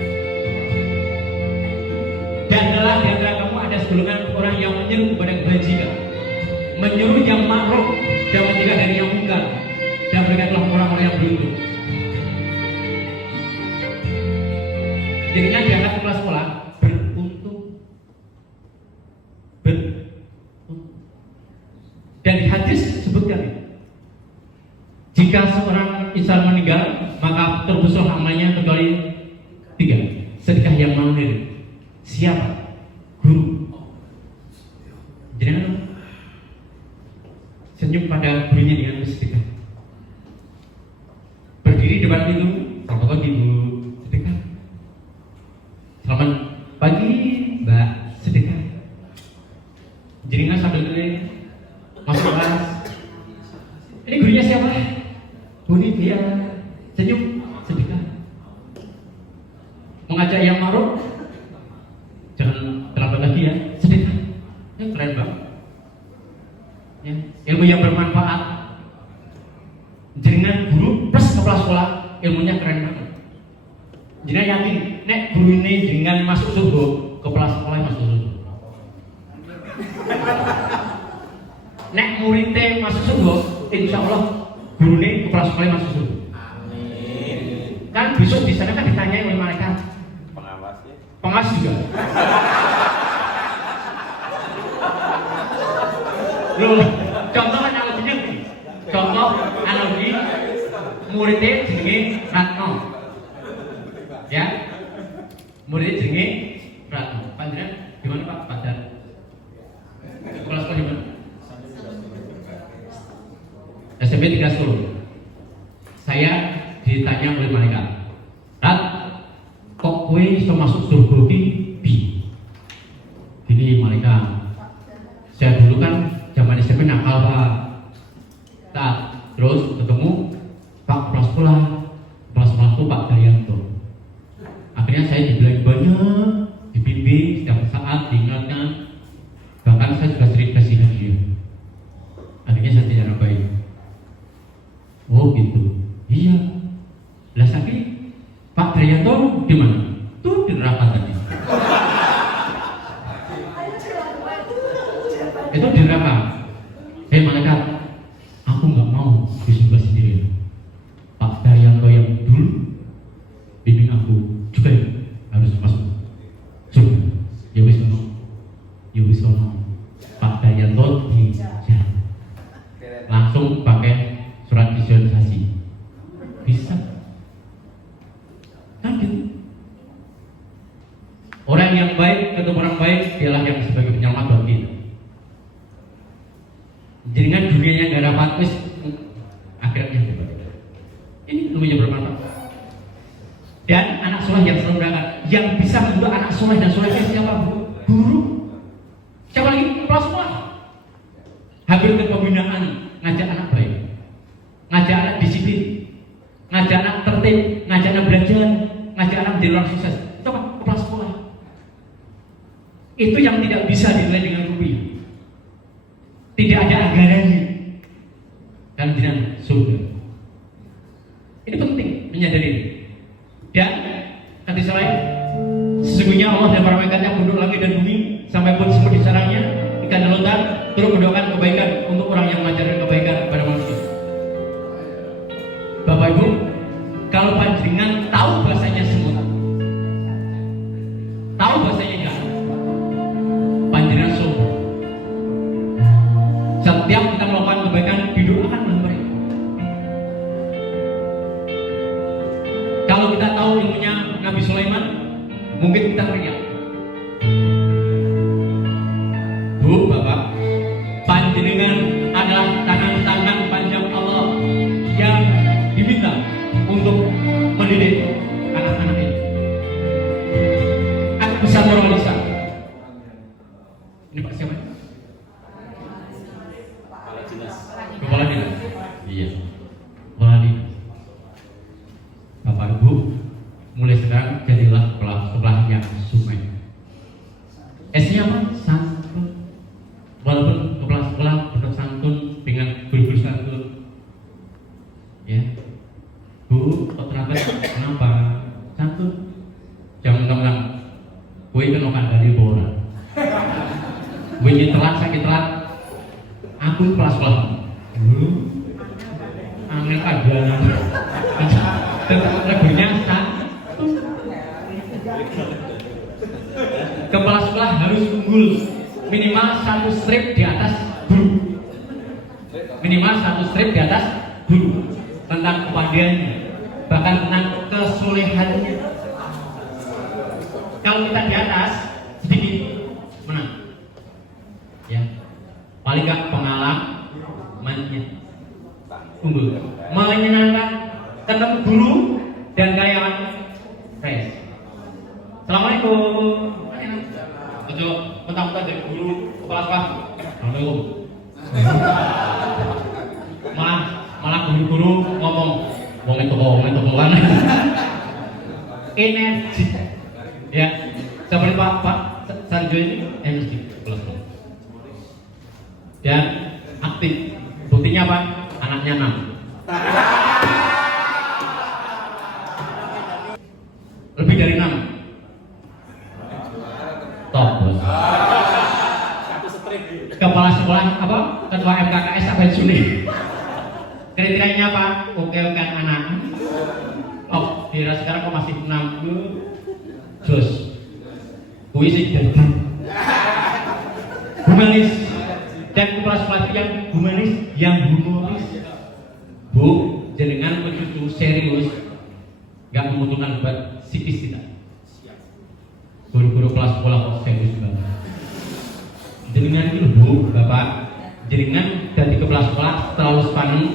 Dan adalah di antara kamu ada segolongan orang yang menyeru kepada kebajikan, menyuruh yang makruh dan mencegah dari yang mungkar, dan mereka adalah orang-orang yang beruntung. Jadinya diangkat kepala sekolah beruntung. Dan di hadis sebutkan jika seorang insan meninggal maka terbesar amalnya kecuali 3. Sedekah yang mengalir. Siapa? Guru. Jangan senyum pada gurunya dengan bersedekah. Berdiri depan pintu, selamat pagi Bu, sedekah. Selamat pagi Mbak, sedekah. Jaringan sambil keliling masuk kelas. Ini gurunya siapa? Bu dia senyum sedekah. Mengajak yang ma'ruf, jangan terlambat lagi ya, sedekah. Keren banget. Ya, ilmu yang bermanfaat. Jaringan guru plus kepala sekolah, ilmunya keren banget. Jangan yakin, nek guru ini jaringan masuk surga, kepala sekolah masuk surga. Nek muridnya masuk surga, insya Allah guru ini kepala sekolah masuk surga. Amin. Kan besok di sana kan ditanyai oleh malaikat. Pengawas ya? Pengawas juga. Loh, contoh analoginya gini. Contoh analogi muridnya jenenge Ratno. Ya. Muridnya jenenge Ratno. Panjenengan gimana Pak? Padahal kepala sekolah gimana? SMP SMP 3 Solo. Saya ditanya oleh malaikat, Rat, kok kowe iso masuk surga ki bi? Gini malaikat, saya dulu kan zaman SMP nakal Pak. Tak, terus ketemu Pak kepala sekolah itu Pak Daryanto. Akhirnya saya dibilang banyak, dibimbing setiap saat, diingatkan. Bahkan saya juga sering kasih hadiah. Akhirnya saya tidak baik. Oh gitu. Iya. Lah sakit Pak Daryanto di mana? Tuh di neraka tadi. Itu di neraka. Saya malaikat, aku nggak mau di surga sendiri. Pak Daryanto yang dulu bimbing aku juga harus masuk surga. Ya wis ono. Pak Daryanto di jalan. Langsung pakai surat visualisasi. Bisa. Kan gitu. Orang yang baik ketemu orang baik, dialah yang sebagai penyelamat buat kita. Jaringan dunia yang gak dapat wis akhirnya dapat. Ini ilmu yang bermanfaat. Dan anak soleh yang selalu berangkat, yang bisa membuat anak soleh dan solehnya siapa? Guru. Siapa lagi? Kepala sekolah. Hampir ke pembinaan, ngajak anak baik, ngajak anak disiplin, ngajak anak tertib, ngajak anak belajar, ngajak anak menjadi orang sukses. Coba kepala sekolah. Itu yang tidak bisa dinilai dengan rupiah. Tidak ada anggarannya. Dan dengan surga. Ini penting menyadari ini. Dan hadis lain, sesungguhnya Allah dan para malaikatnya penduduk langit dan bumi sampai pun semut di sarangnya, ikan dan lautan, turut mendoakan kebaikan untuk orang yang mengajarkan kebaikan kepada manusia. Bapak Ibu, kalau panjenengan tahu bahasanya semut, tahu bahasanya enggak, panjenengan sombong. Setiap kita melakukan kebaikan, didoakan oleh mereka. Kalau kita tahu ilmunya Nabi Sulaiman, mungkin kita teriak. Bu, Bapak, panjenengan adalah tangan-tangan panjang Allah yang diminta untuk mendidik anak-anak ini. Aku bisa moralisa. Ini Pak siapa? Kepala dinas. Iya. Kepala dinas. Bapak Ibu, mulai sekarang jadilah kepala sekolah yang sumai. S-nya apa? Santun. Walaupun kepala sekolah tetap santun dengan guru-guru santun. Ya. Bu, kok terlambat? Kenapa? Santun. Jangan ngomong. Gue kan orang dari bola. Gue telat, sakit telat. Aku kepala sekolah. Angin aja. Lagunya santun. Kepala sekolah harus unggul, minimal 1 strip di atas guru. Minimal 1 strip di atas guru tentang kepandaiannya, bahkan tentang kesolehannya. Kalau kita di atas sedikit menang, ya paling nggak pengalamannya unggul, menyenangkan, ketemu guru dan karyawan fresh. Assalamualaikum. Ojo mentang-mentang dari guru kepala sekolah. Assalamualaikum. Malah guru-guru ngomong wong itu kan. Energi. Ya, seperti Pak Sanjo ini energi plus. Dan aktif. Buktinya apa? Anaknya 6. Lebih dari 6. Top bos. Kepala sekolah apa? Ketua MKKS apa Suni? Kriterianya apa? Oke anak. Oh, kira sekarang kok masih 6. Jos. Kui sih jadi humanis. Dan kepala sekolah itu yang humanis, yang humoris. Bu, jenengan mencucu serius, gak membutuhkan buat psikis kita. Guru-guru kelas sekolah kok serius banget. Jenengan itu Bu, Bapak, jenengan dari kepala sekolah terlalu sepaneng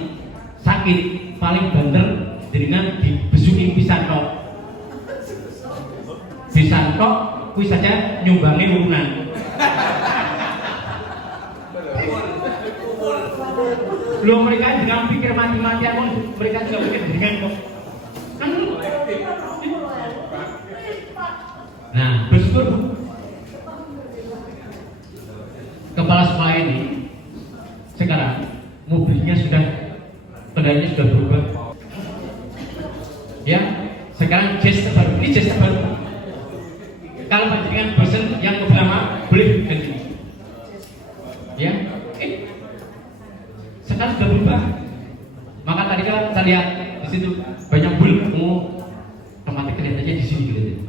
sakit paling banter dengan dibesuki pisan tok. Pisan tok kuwi saja nyumbangi wurunan. Lo mereka dengan pikir mati-matian, mereka juga pikir dengan kok. Kan lu. Nah, bersyukur Bu. Kepala sekolah ini sekarang mobilnya sudah, kendaraannya sudah berubah. Ya, sekarang jazz terbaru. Ini jazz terbaru. Kalau bandingkan versi yang pertama boleh ganti. Ya, sekarang sudah berubah. Maka tadi kan saya lihat di situ banyak bul, tempat kelihatannya di sini kelihatannya.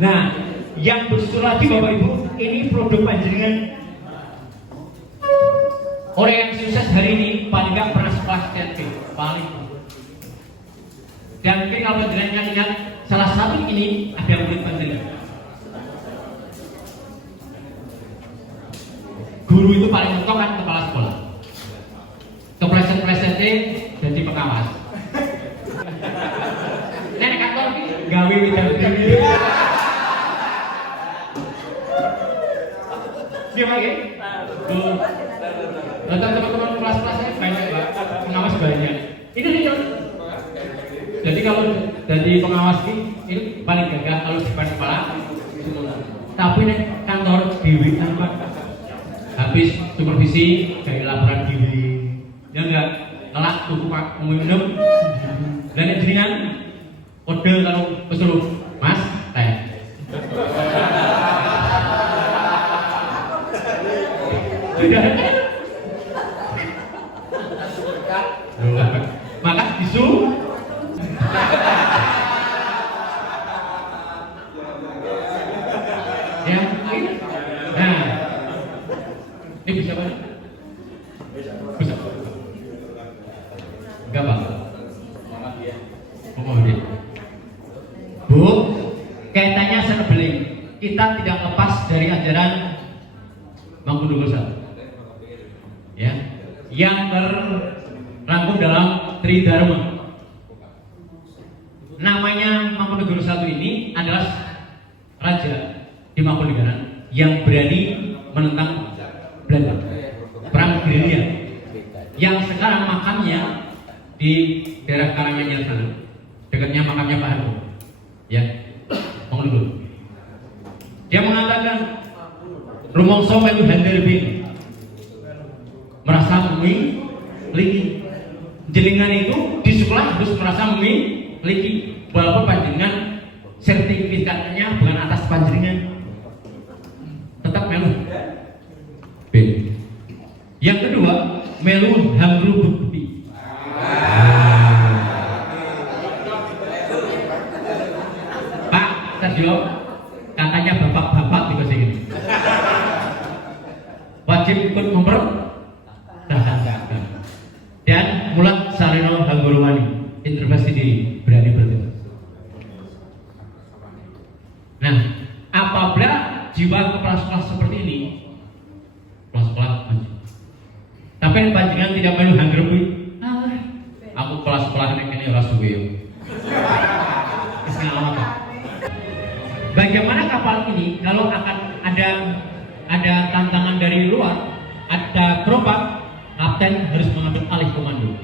Nah, yang bersyukur lagi Bapak Ibu, ini produk panjenengan. Orang yang sukses hari ini paling nggak pernah sekelas CNP, paling. Dan mungkin kalau panjenengan ingat, salah satu ini ada murid panjenengan. Guru itu paling mentok kan kepala sekolah. Kepleset-plesetnya jadi pengawas. Nenek kantor gawe widang-widang. Gimana ya? Dan teman-teman kelas-kelas saya banyak Pak, pengawas banyak. Ini nih. Jadi kalau jadi pengawas ini paling gagah kalau depan kepala. Tapi nih kantor dewi tanpa habis supervisi dari laporan diri. Ya enggak ngelak tuku Pak minum. Dan jenengan kode kalau pesuruh Mas teh. Maka isu ya, nah ini bisa apa? Bisa enggak Pak? Bu, kaitannya serbling, kita tidak lepas dari ajaran Mangkunegaran. Ya, yang terrangkum dalam Tridharma. Namanya Mangkunegaran ini adalah raja di Mangkunegaran yang berani menentang Belanda, perang gerilya. Yang sekarang makamnya di daerah Karanganyar sana, dekatnya makamnya Pak Harto. Ya, Mangkunegaran. Dia mengatakan rumangsa melu handerbin merasa memiliki jenengan itu di sekolah harus merasa memiliki walaupun panjenengan sertifikatnya bukan atas panjenengan tetap melu. B. Yang kedua melu hamru bukti. Pak Sadio katanya bapak-bapak di bahasa ini wajib ikut mempertahankan dan mulat sarino hanggurumani intervensi diri berani bertindak. Nah, apabila jiwa kepala sekolah seperti ini, kepala sekolah maju. Tapi panjenengan tidak melu hanggurumi. Aku kepala sekolah ini ora suwe. Bagaimana kapal ini kalau akan ada tantangan dari luar, ada perompak, kapten harus mengambil alih komando.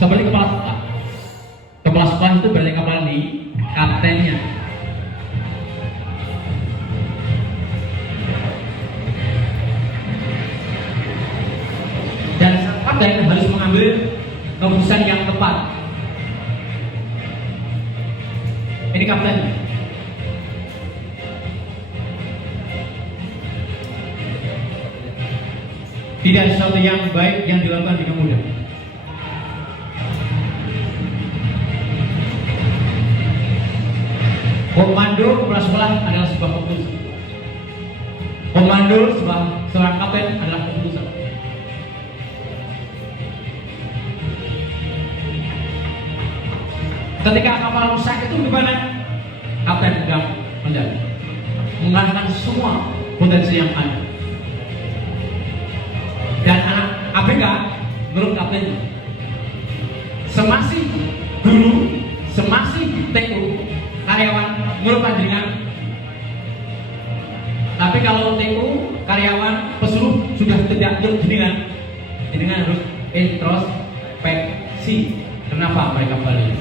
Seperti kepala sekolah. Kepala sekolah itu berarti kapal ini, kaptennya. Dan kapten harus mengambil keputusan yang tepat. Ini kapten. Tidak sesuatu yang baik yang dilakukan dengan mudah. Komando kepala sekolah adalah sebuah keputusan. Komando seorang kapten adalah keputusan. Ketika kapal rusak itu gimana? Kapten sedang menjaga, mengarahkan semua potensi yang ada. ABK menurut kapten semasi guru, semasi TU karyawan menurut panjenengan. Tapi kalau TU karyawan pesuruh sudah tidak menurut jenengan harus introspeksi. Kenapa mereka balik?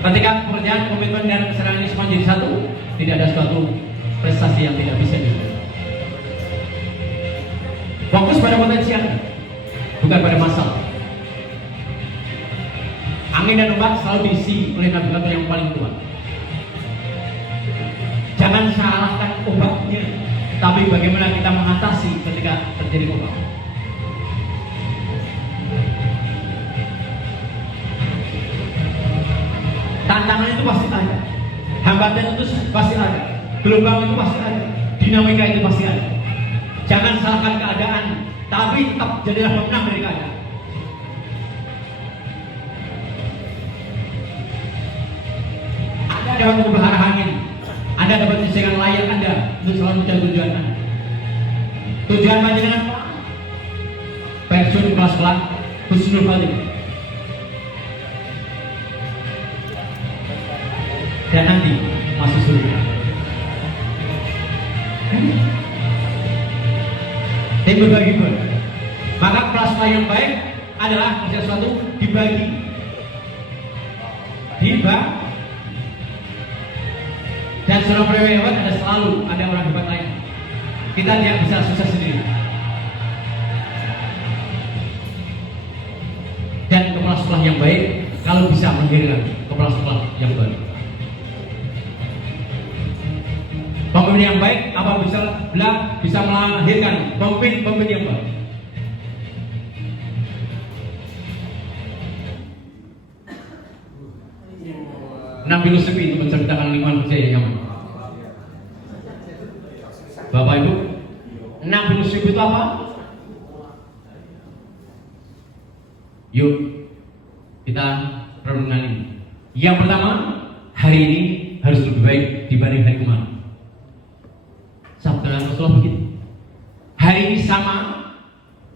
Ketika pekerjaan, komitmen dan kesadaran ini semua jadi satu, tidak ada suatu prestasi yang tidak bisa diraih. Fokus pada potensi Anda, bukan pada masalah. Angin dan ombak selalu diisi oleh navigator yang paling kuat. Jangan salahkan ombaknya, tapi bagaimana kita mengatasi ketika terjadi ombak. Tantangan itu pasti ada, hambatan itu pasti ada, gelombang itu pasti ada, dinamika itu pasti ada. Jangan salahkan keadaan, tapi tetap jadilah pemenang dari keadaan. Anda dapat mengubah arah angin, Anda dapat menyelesaikan layar Anda untuk selalu mencapai tujuan Anda. Tujuan panjenengan apa? Pensiun kelas pelan, husnul khotimah. Dan nanti masuk surga. Tim berbagi pun. Maka plasma yang baik adalah sesuatu dibagi. Dan seorang perawi hebat ada selalu ada orang hebat lain. Kita tidak bisa sukses sendiri. Dan kepala sekolah yang baik kalau bisa melahirkan kepala sekolah yang baik. Pemimpin yang baik apa bisa melahirkan pemimpin yang baik. Enam filosofi itu menciptakan lingkungan kerja yang nyaman. Bapak Ibu, 6 filosofi itu apa? Yuk kita renungan ini. Yang pertama, hari ini harus lebih baik dibanding hari kemarin. Sabda Rasulullah begitu. Hari ini sama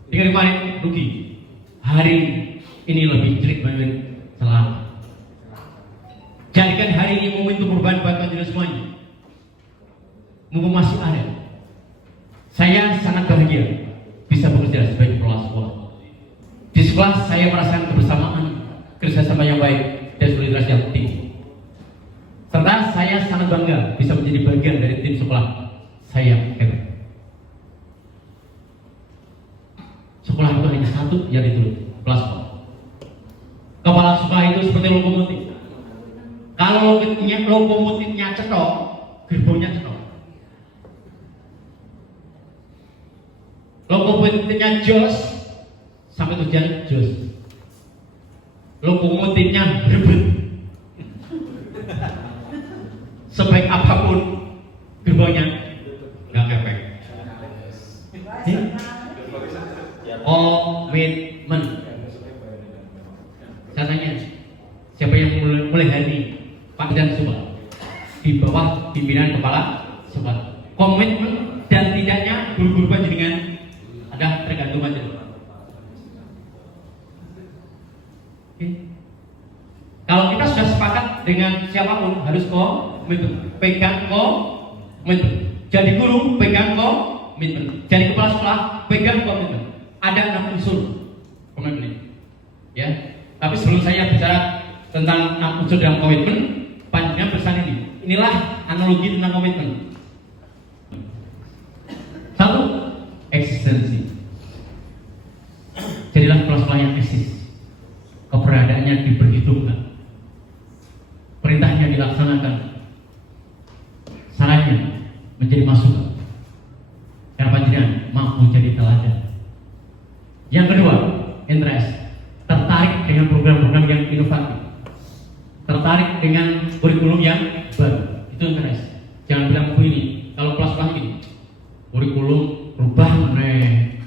dengan kemarin rugi. Hari ini lebih jelek dibanding selalu. Jadikan hari ini momentum perubahan buat panjenengan semuanya. Mumpung masih ada. Saya sangat bahagia bisa bekerja sebagai kepala sekolah. Di sekolah saya merasakan kebersamaan, kerjasama yang baik dan solidaritas yang tinggi. Serta saya sangat bangga bisa menjadi bagian dari tim sekolah saya hebat. Sekolah itu hanya satu, yaitu kepala sekolah. Kepala sekolah itu seperti lokomotif. Kalau lokomotifnya cetok, gerbongnya cetok. Lokomotifnya jos, sampai tujuan jos. Lokomotifnya berebut. Sebaik apapun gerbongnya nggak kepek. Komitmen. Saya tanya, siapa yang mulai hari ini? Pak dan Sobat di bawah pimpinan kepala Sobat. Komitmen dan tidaknya guru-guru panjenengan ada tergantung panjenengan. Kalau kita sudah sepakat dengan siapapun harus komitmen, pegang komitmen. Jadi guru pegang komitmen, jadi kepala sekolah pegang komitmen. Ada 6 unsur komitmen, ya. Tapi sebelum saya bicara tentang 6 unsur dalam komitmen, panjenengan pesan ini. Inilah analogi tentang komitmen. 1. Eksistensi. Jadilah kepala sekolah yang eksis. Keberadaannya diperhitungkan. Perintahnya dilaksanakan. Sarannya menjadi masukan. Karena panjenengan mampu jadi teladan. Yang kedua, interest. Tertarik dengan program-program yang inovatif. Tertarik dengan kurikulum yang baru. Itu interest. Jangan bilang begini, kalau kelas-kelas ini kurikulum rubah meneh.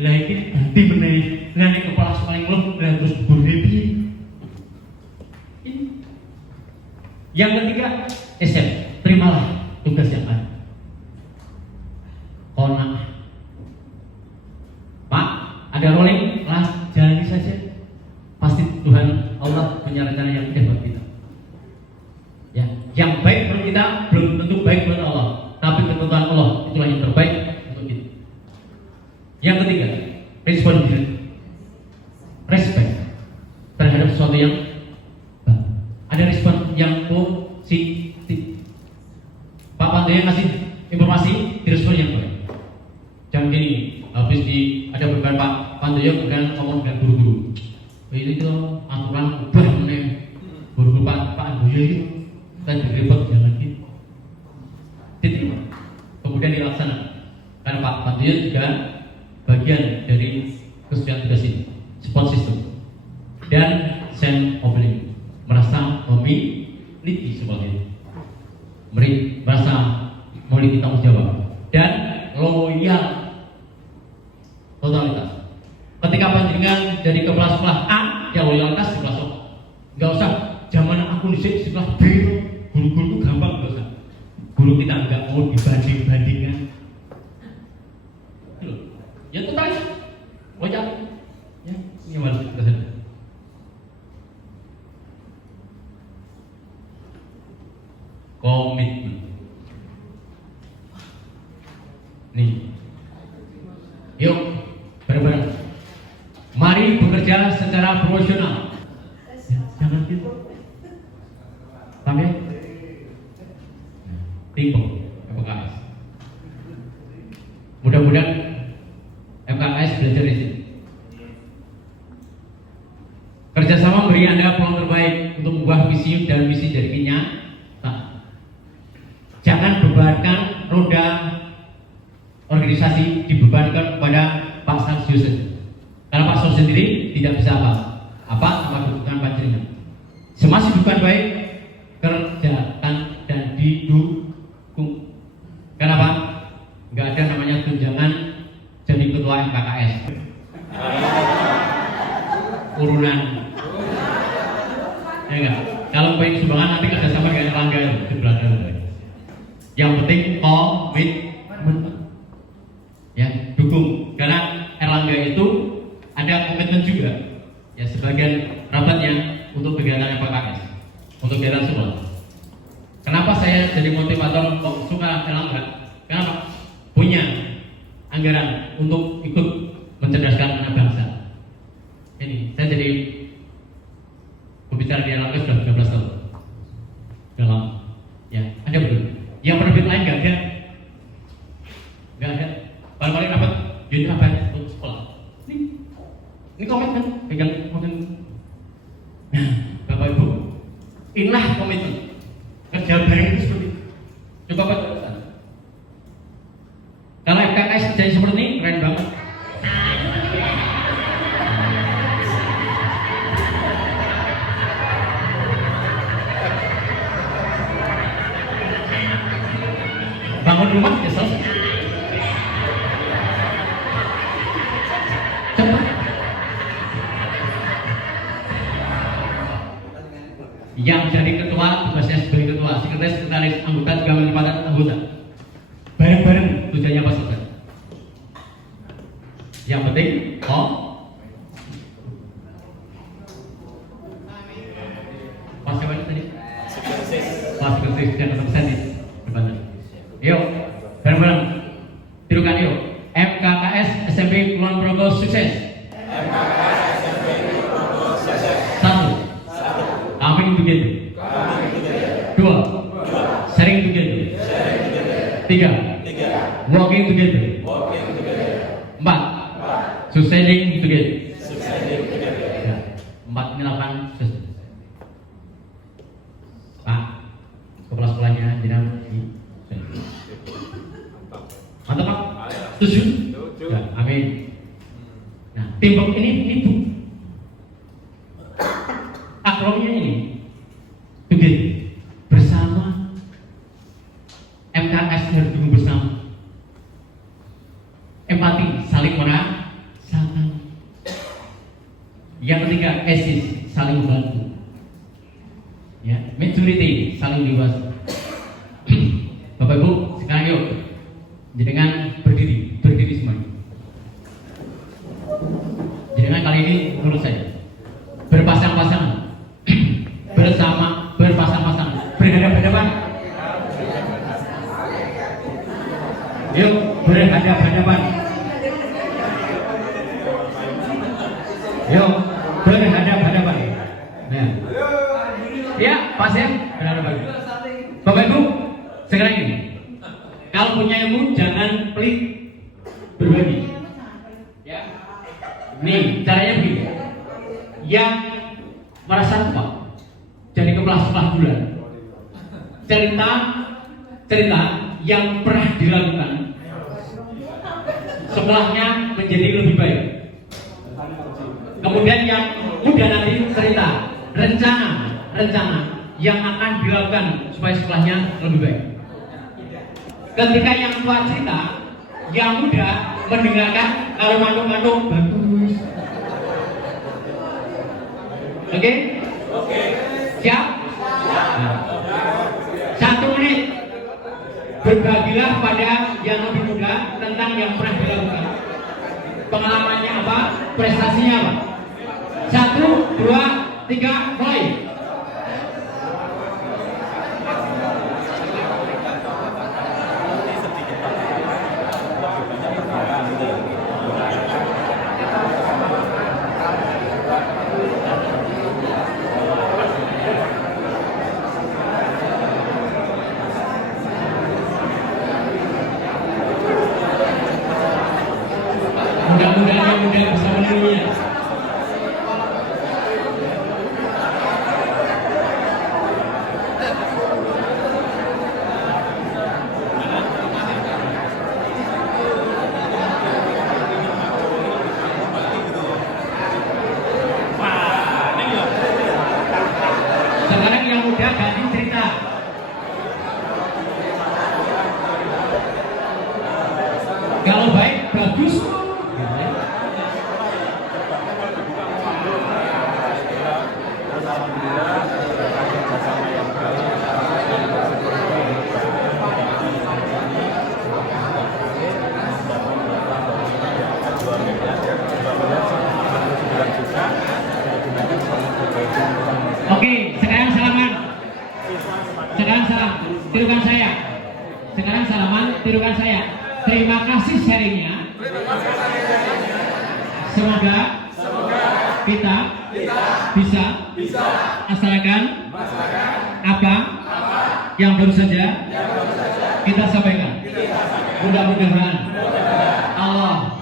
Lah iki ganti meneh. Ngene kepala sekolah yang lah terus berdebi. Yang ketiga, terimalah tugas yang ada. Qanaah, belum tentu baik buat Allah, tapi ketentuan Allah itulah yang terbaik untuk kita. Yang ketiga, responsibility, respect terhadap sesuatu yang baik. Ada respon yang positif. Pak Pandu yang ngasih informasi, direspon yang baik. Jangan gini, habis ada beberapa Pak Pandoyo kemudian ngomong dengan guru-guru, ini tuh aturan ubah meneh, guru-guru Pak Pandoyo itu kan repot, jangan gitu. Diterima, kemudian dilaksanakan. Karena Pak Pandoyo juga bagian dari kesesuaian tugas ini, support system dan sense of belonging, merasa memiliki sebagainya, merasa memiliki tanggung jawab dan loyal. Totalitas. Ketika panjenengan dari kelas A, ya loyalitas di kelas A. Enggak usah zaman aku di kelas B, guru-guru itu gampang, enggak usah. Guru kita enggak mau dibanding-bandingkan. Ya totalis, loyal. Ya, ini harus kita sadar. Komitmen. Nih. Yuk, bareng-bareng. Mari bekerja secara profesional. Jangan gitu. Paham ya? Timbang MKS. Mudah-mudahan MKS belajar di sini. Kerjasama memberi Anda peluang terbaik untuk membuat visi dan misi dari kenyataan. Jangan bebankan roda organisasi dibebankan kepada Pak Sarjono. Karena Pak Sarjono sendiri tidak bisa apa sama kebutuhan panjenengan. Semua sibukan baik, kerjakan dan didukung. Kenapa? Enggak ada namanya tunjangan jadi ketua MKKS. Urunan. Ya enggak? Kalau pengen sumbangan nanti kerjasama dengan Erlangga di belakang. Yang penting komitmen. Ya, dukung. Karena Erlangga itu ada komitmen juga. Ya, sebagian rabatnya untuk kegiatan MKKS, untuk kegiatan semua. Kenapa saya jadi motivator kok suka Erlangga? Kenapa? Punya anggaran untuk ikut mencerdaskan anak bangsa. Ini saya jadi pembicara di Erlangga sudah 13 tahun. Dalam ya, ada betul. Yang penerbit lain nggak ada. Nggak ada. Paling-paling rapat, jadi rapat untuk sekolah. Ini komitmen, pegang komitmen. Nah, Bapak Ibu, inilah komitmen. Kerja bareng itu seperti itu. Coba Pak. Kalau MKKS kerjanya seperti ini, keren banget. Bangun rumah ya selesai. Yang jadi ketua, tugasnya sebagai ketua, sekretaris, anggota juga menempatkan anggota. Bareng-bareng tujuannya apa saja. Yang penting, Pak siapa tadi? Pak sekretaris dan representatif. Yuk, bareng-bareng. Tirukan yuk. MKKS SMP Kulon Progo sukses. Together. 2. Sharing together. 3. Working together. 4. Succeeding together. Ya. 4 ini lakukan sukses. Pak, kepala sekolahnya jenengan mantap Pak? Setuju? Ya, amin. Nah, teamwork ini Bu. Akromnya ini bersama MKS harus dukung bersama. Empati, saling merasakan. Yang ketiga, esis, saling membantu. Ya, maturity, saling dewasa. Bapak Ibu, sekarang yuk, jenengan berdiri semuanya. Jenengan kali ini menurut saya berpasang-pasangan, bersama, berpasang-pasangan, berhadapan-hadapan. Yuk, berhadapan-hadapan. Yuk, berhadapan-hadapan. Nah. Ya, Pak Sen, berhadapan. Bapak Ibu, sekarang ini, kalau punya ilmu jangan pelit berbagi. Ya. Nih, caranya begini. Yang merasa tua, jadi kepala sekolah bulan. Cerita yang pernah dilakukan sekolahnya menjadi lebih baik. Kemudian yang muda nanti cerita rencana yang akan dilakukan supaya sekolahnya lebih baik. Ketika yang tua cerita, yang muda mendengarkan, kalau mantuk-mantuk bagus. Oke? Siap? Nah. 1 menit berbagilah pada yang lebih muda tentang yang pernah dilakukan. Pengalamannya apa? Prestasinya apa? 1, 2, 3, mulai. Mudah-mudahan yang muda bisa menirunya. Sekarang yang muda ganti cerita. Kalau baik, bagus. Oke, sekarang salaman. Sekarang salam, tirukan saya. Sekarang salaman, tirukan saya. Terima kasih sharingnya. Semoga kita bisa laksanakan apa yang baru saja kita sampaikan. Mudah-mudahan Allah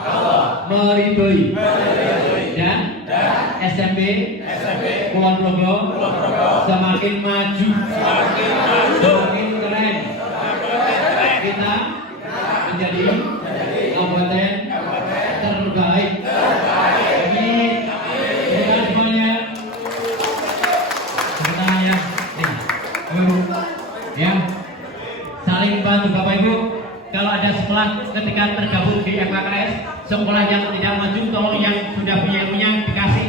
meridhoi dan SMP Kulon Progo semakin maju, semakin keren. Kita menjadi kabupaten terbaik. Amin. Terima semuanya. Sebenarnya, ya, saling bantu Bapak Ibu. Kalau ada sekolah ketika tergabung di FKKS, sekolah yang tidak maju, tolong yang sudah punya ilmunya dikasih,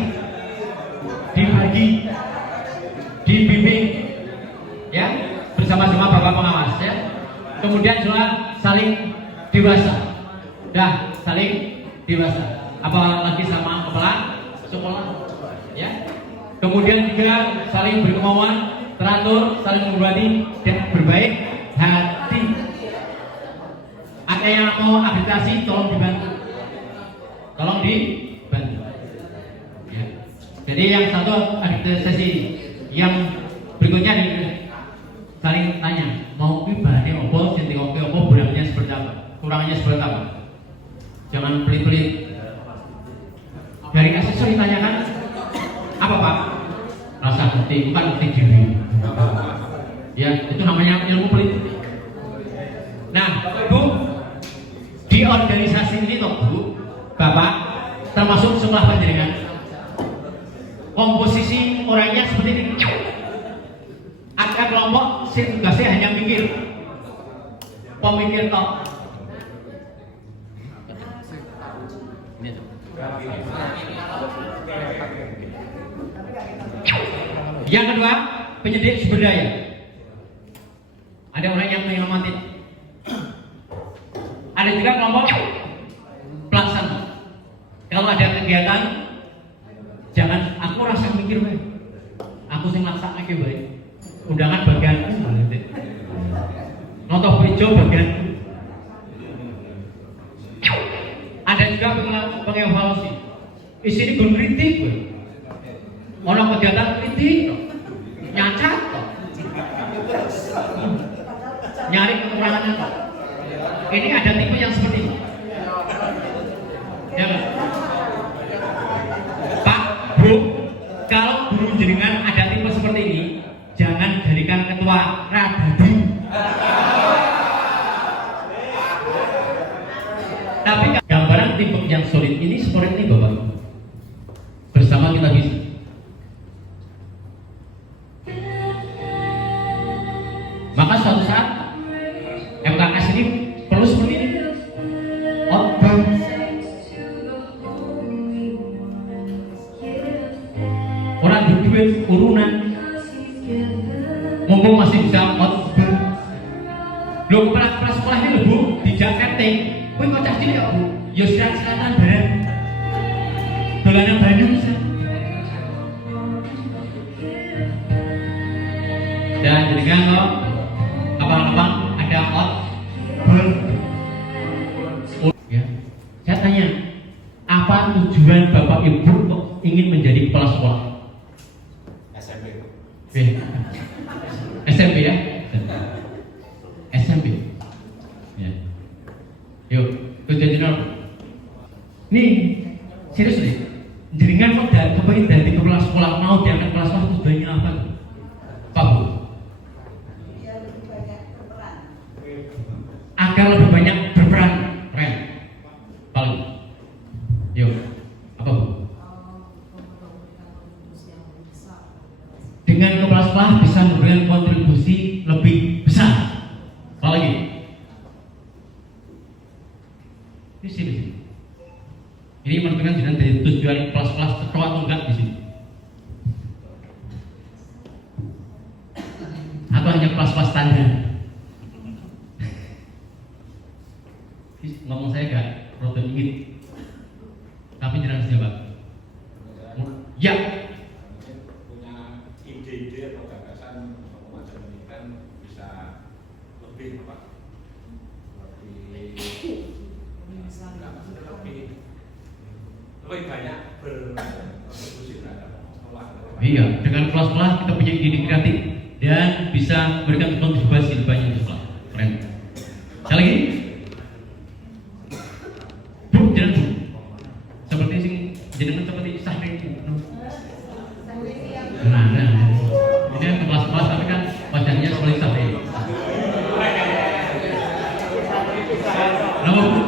dibagi, dibimbing, ya, bersama-sama Bapak pengawas, ya. Kemudian juga saling dewasa, saling dewasa. Apalagi sama kepala sekolah, ya. Kemudian juga saling berkemauan, teratur, saling menghormati dan berbaik hati. Ada yang mau akreditasi, tolong dibantu. Ya. Jadi yang satu akreditasi, yang berikutnya saling tanya, mau bahannya opo, senti opo, kurangnya seperti apa, kurangannya seperti apa. Jangan pelit-pelit. Dari asesor ditanyakan, apa Pak? Rasa ngerti, bukan ngerti diri. Ya, itu namanya ilmu politik. Nah, Bapak Ibu, di organisasi ini toh Bu, Bapak, termasuk sekolah panjenengan, komposisi orangnya seperti ini. Ada kelompok tugasnya hanya mikir, pemikir toh. Yang kedua, penyedia sumber daya. Ada orang yang menyelamatin. Ada juga kelompok pelaksana. Kalau ada kegiatan, jangan aku rasa mikir baik. Aku sing laksanake baik. Undangan bagianku, nonton bejo bagianku. pengevaluasi. Isine gon kritik kowe. Ono kegiatan kritik, nyacat, nyari kekurangannya. Ini ada tipe yang seperti ini. Ya, Pak, Bu, kalau guru jenengan ada tipe seperti ini, jangan jadikan ketua radadu. Tapi gambaran tipe yang solid ini seperti ini Bapak Ibu. Bersama kita bisa. Maka suatu saat MKS ini perlu seperti ini. Outbound. Orang duit urunan. Mumpung masih bisa outbound. Loh kepala sekolah ini loh Bu, dijak setting. Kowe kok cah cilik kok Bu? Ya silat-silatan bareng. Dolanan banyu bisa. Dan jenengan kok abang-abang ada outbound. Ya. Saya tanya, apa tujuan Bapak Ibu kok ingin menjadi kepala sekolah? SMP. SMP ya? SMP. Ya. Yuk, tujuan jenengan. Nih, serius nih. Jenengan kok kepengen dari kepala sekolah, mau diangkat kepala sekolah, tujuannya apa? Pak Bu? Agar lebih banyak berperan. Keren. Paling. Yuk, apa Bu? Dengan kepala sekolah bisa memberikan kontribusi lebih besar. Apa lagi? Di sini. Ini menentukan jenengan dari tujuan kepala sekolah sekolah atau enggak di sini. Atau hanya kelas-kelas standar? Ngomong saya gak roda dingin, tapi jenengan harus jawab. Ya. Punya ide-ide atau gagasan macam ini kan bisa lebih apa? Lebih banyak berkontribusi terhadap sekolah. Iya, dengan kelas-kelas kita punya ide kreatif dan bisa memberikan kontribusi lebih banyak untuk sekolah. Keren. Sekali lagi. Bu, jangan Bu. Seperti sing jenengan seperti sahri. Nah. Ini kan kelas-kelas tapi kan wajahnya seperti sahri. Nama Bu?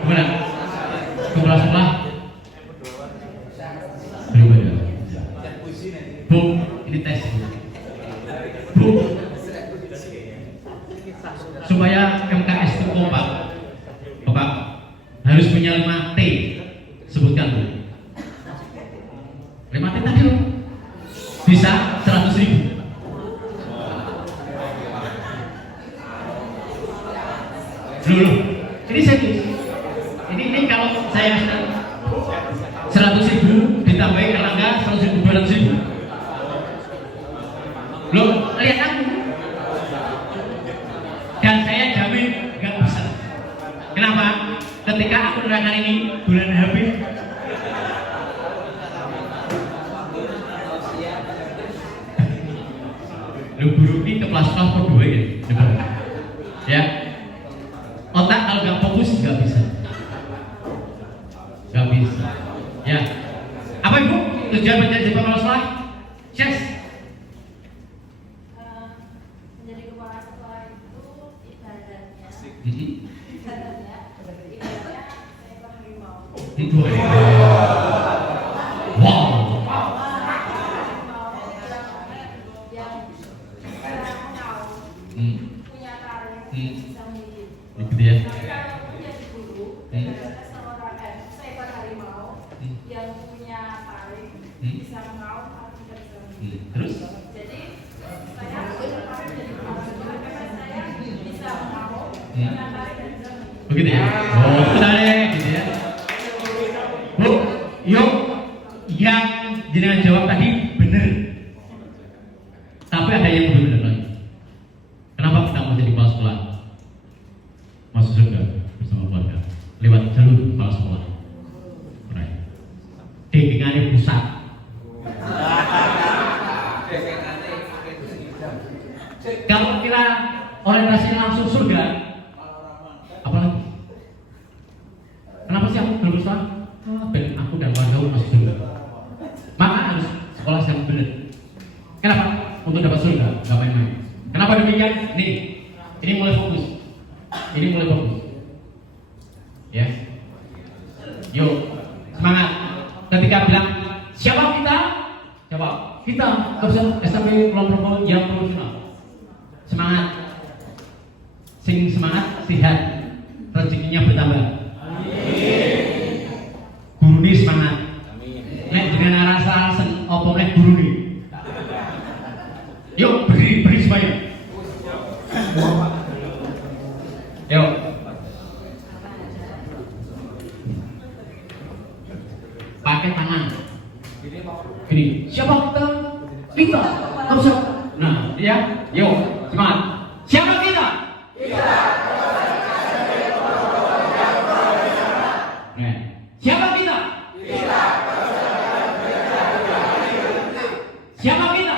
Gimana? Kepala sekolah? Belum ada. Bu, ini tes. Bu, supaya MKS itu kompak, Bapak harus punya 5 T. Sebutkan Bu. 5 T tadi loh. Bisa 100.000. Loh. Ini serius. Ini kalau saya 100.000 ditambahin Erlangga 100.000 200.000. Loh, lihat aku. Dan saya jamin nggak bisa. Kenapa? Ketika aku nerangkan ini bulan habis. Lu guru ini ke kelas kedua ya. Otak kalau nggak fokus nggak bisa. Nggak bisa. Ya. Apa Ibu? Tujuan menjadi kepala sekolah? Yes. Menjadi kepala sekolah itu ibadahnya. Ibadahnya seekor harimau. Wow. Punya tarik bisa mendidik. Begitu ya. Kalau menjadi guru, seekor harimau yang punya tarik bisa mengaum atau tidak bisa mendidik. Terus? Jadi saya tertarik jadi kepala sekolah karena saya bisa mengaum, punya tarik dan bisa mendidik. Begitu ya. Oh, tarik gitu ya. Bu, yuk yang jenengan jawab tadi benar. Tapi ada yang lebih benar lagi. Kenapa kita mau jadi kepala sekolah? Maksud Kalau kira orientasi langsung surga, apalagi? Kenapa sih aku belum sekolah? Ben aku dan keluarga masuk surga. Maka harus sekolah yang benar. Kenapa? Untuk dapat surga, gak main-main. Kenapa demikian? Nih, ini mulai fokus. Ini mulai fokus. Ya. Yuk, semangat. Ketika bilang siapa kita? Jawab kita. SMP kelompok yang profesional. Semangat. Sing semangat, sehat. Rezekinya bertambah. Guru ini semangat. Nek dengan rasa sen opo nek guru ini. Yuk beri semuanya. Yuk. Pakai tangan. Gini. Siapa kita? Kita. Kamu siapa? Nah, ya. Yuk, semangat. Siapa kita? Nah, siapa kita? Siapa kita?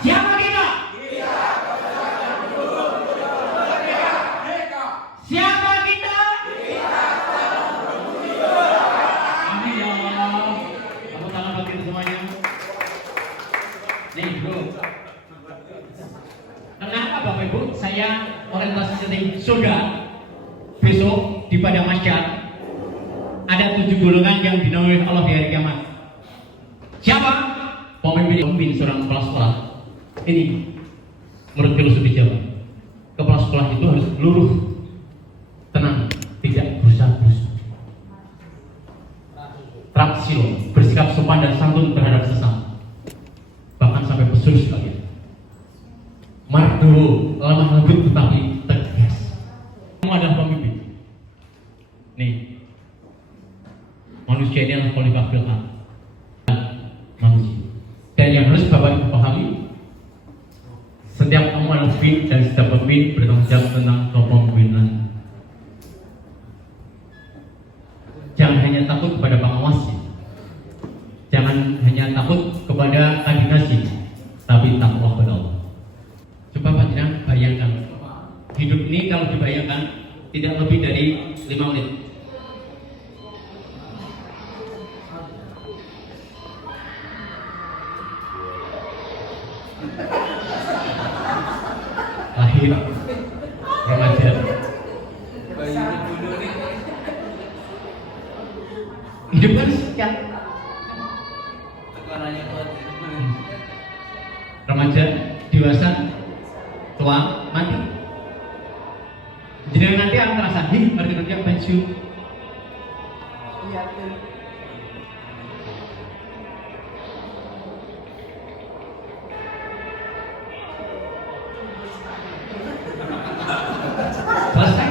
Siapa kita? Siapa kita? Amin ya Allah. Tepuk tangan bagi kita semuanya. Nih bro. Kenapa Bapak Ibu saya orientasi setting surga? Besok di Padang Mahsyar ada 7 golongan yang dinaungi Allah di hari kiamat. Siapa? Pemimpin seorang kepala sekolah. Ini menurut filosofi Jawa, kepala sekolah itu harus lurus, tenang, tidak gerusa-gerusu, teraksio, bersikap sopan dan santun terhadap sesama, bahkan sampai pesul sekalian. Mardu, lemah lembut tetapi tegas. Kamu adalah pemimpin. Nih, manusia ini adalah khalifah fil ardh. Manusia. Dan yang harus Bapak Ibu pahami, setiap kamu adalah pemimpin dan setiap pemimpin bertanggung jawab tentang kepemimpinan. Jangan hanya takut kepada pengawasnya, jangan hanya takut kepada koordinasi, tapi takwa kepada Allah. Coba Pak Jinan bayangkan, hidup ini kalau dibayangkan tidak lebih dari 5 menit. Lahir remaja, hidup kan sekian. Remaja, dewasa, tua, mati. Jadi nanti akan terasa, mari kerja pensiun. Selesai.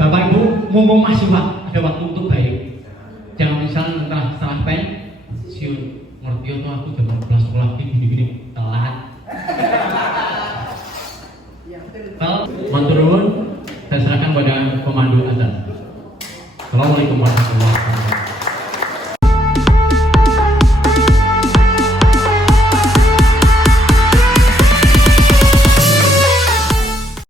Bapak Ibu, mumpung masih ada waktu untuk bayar.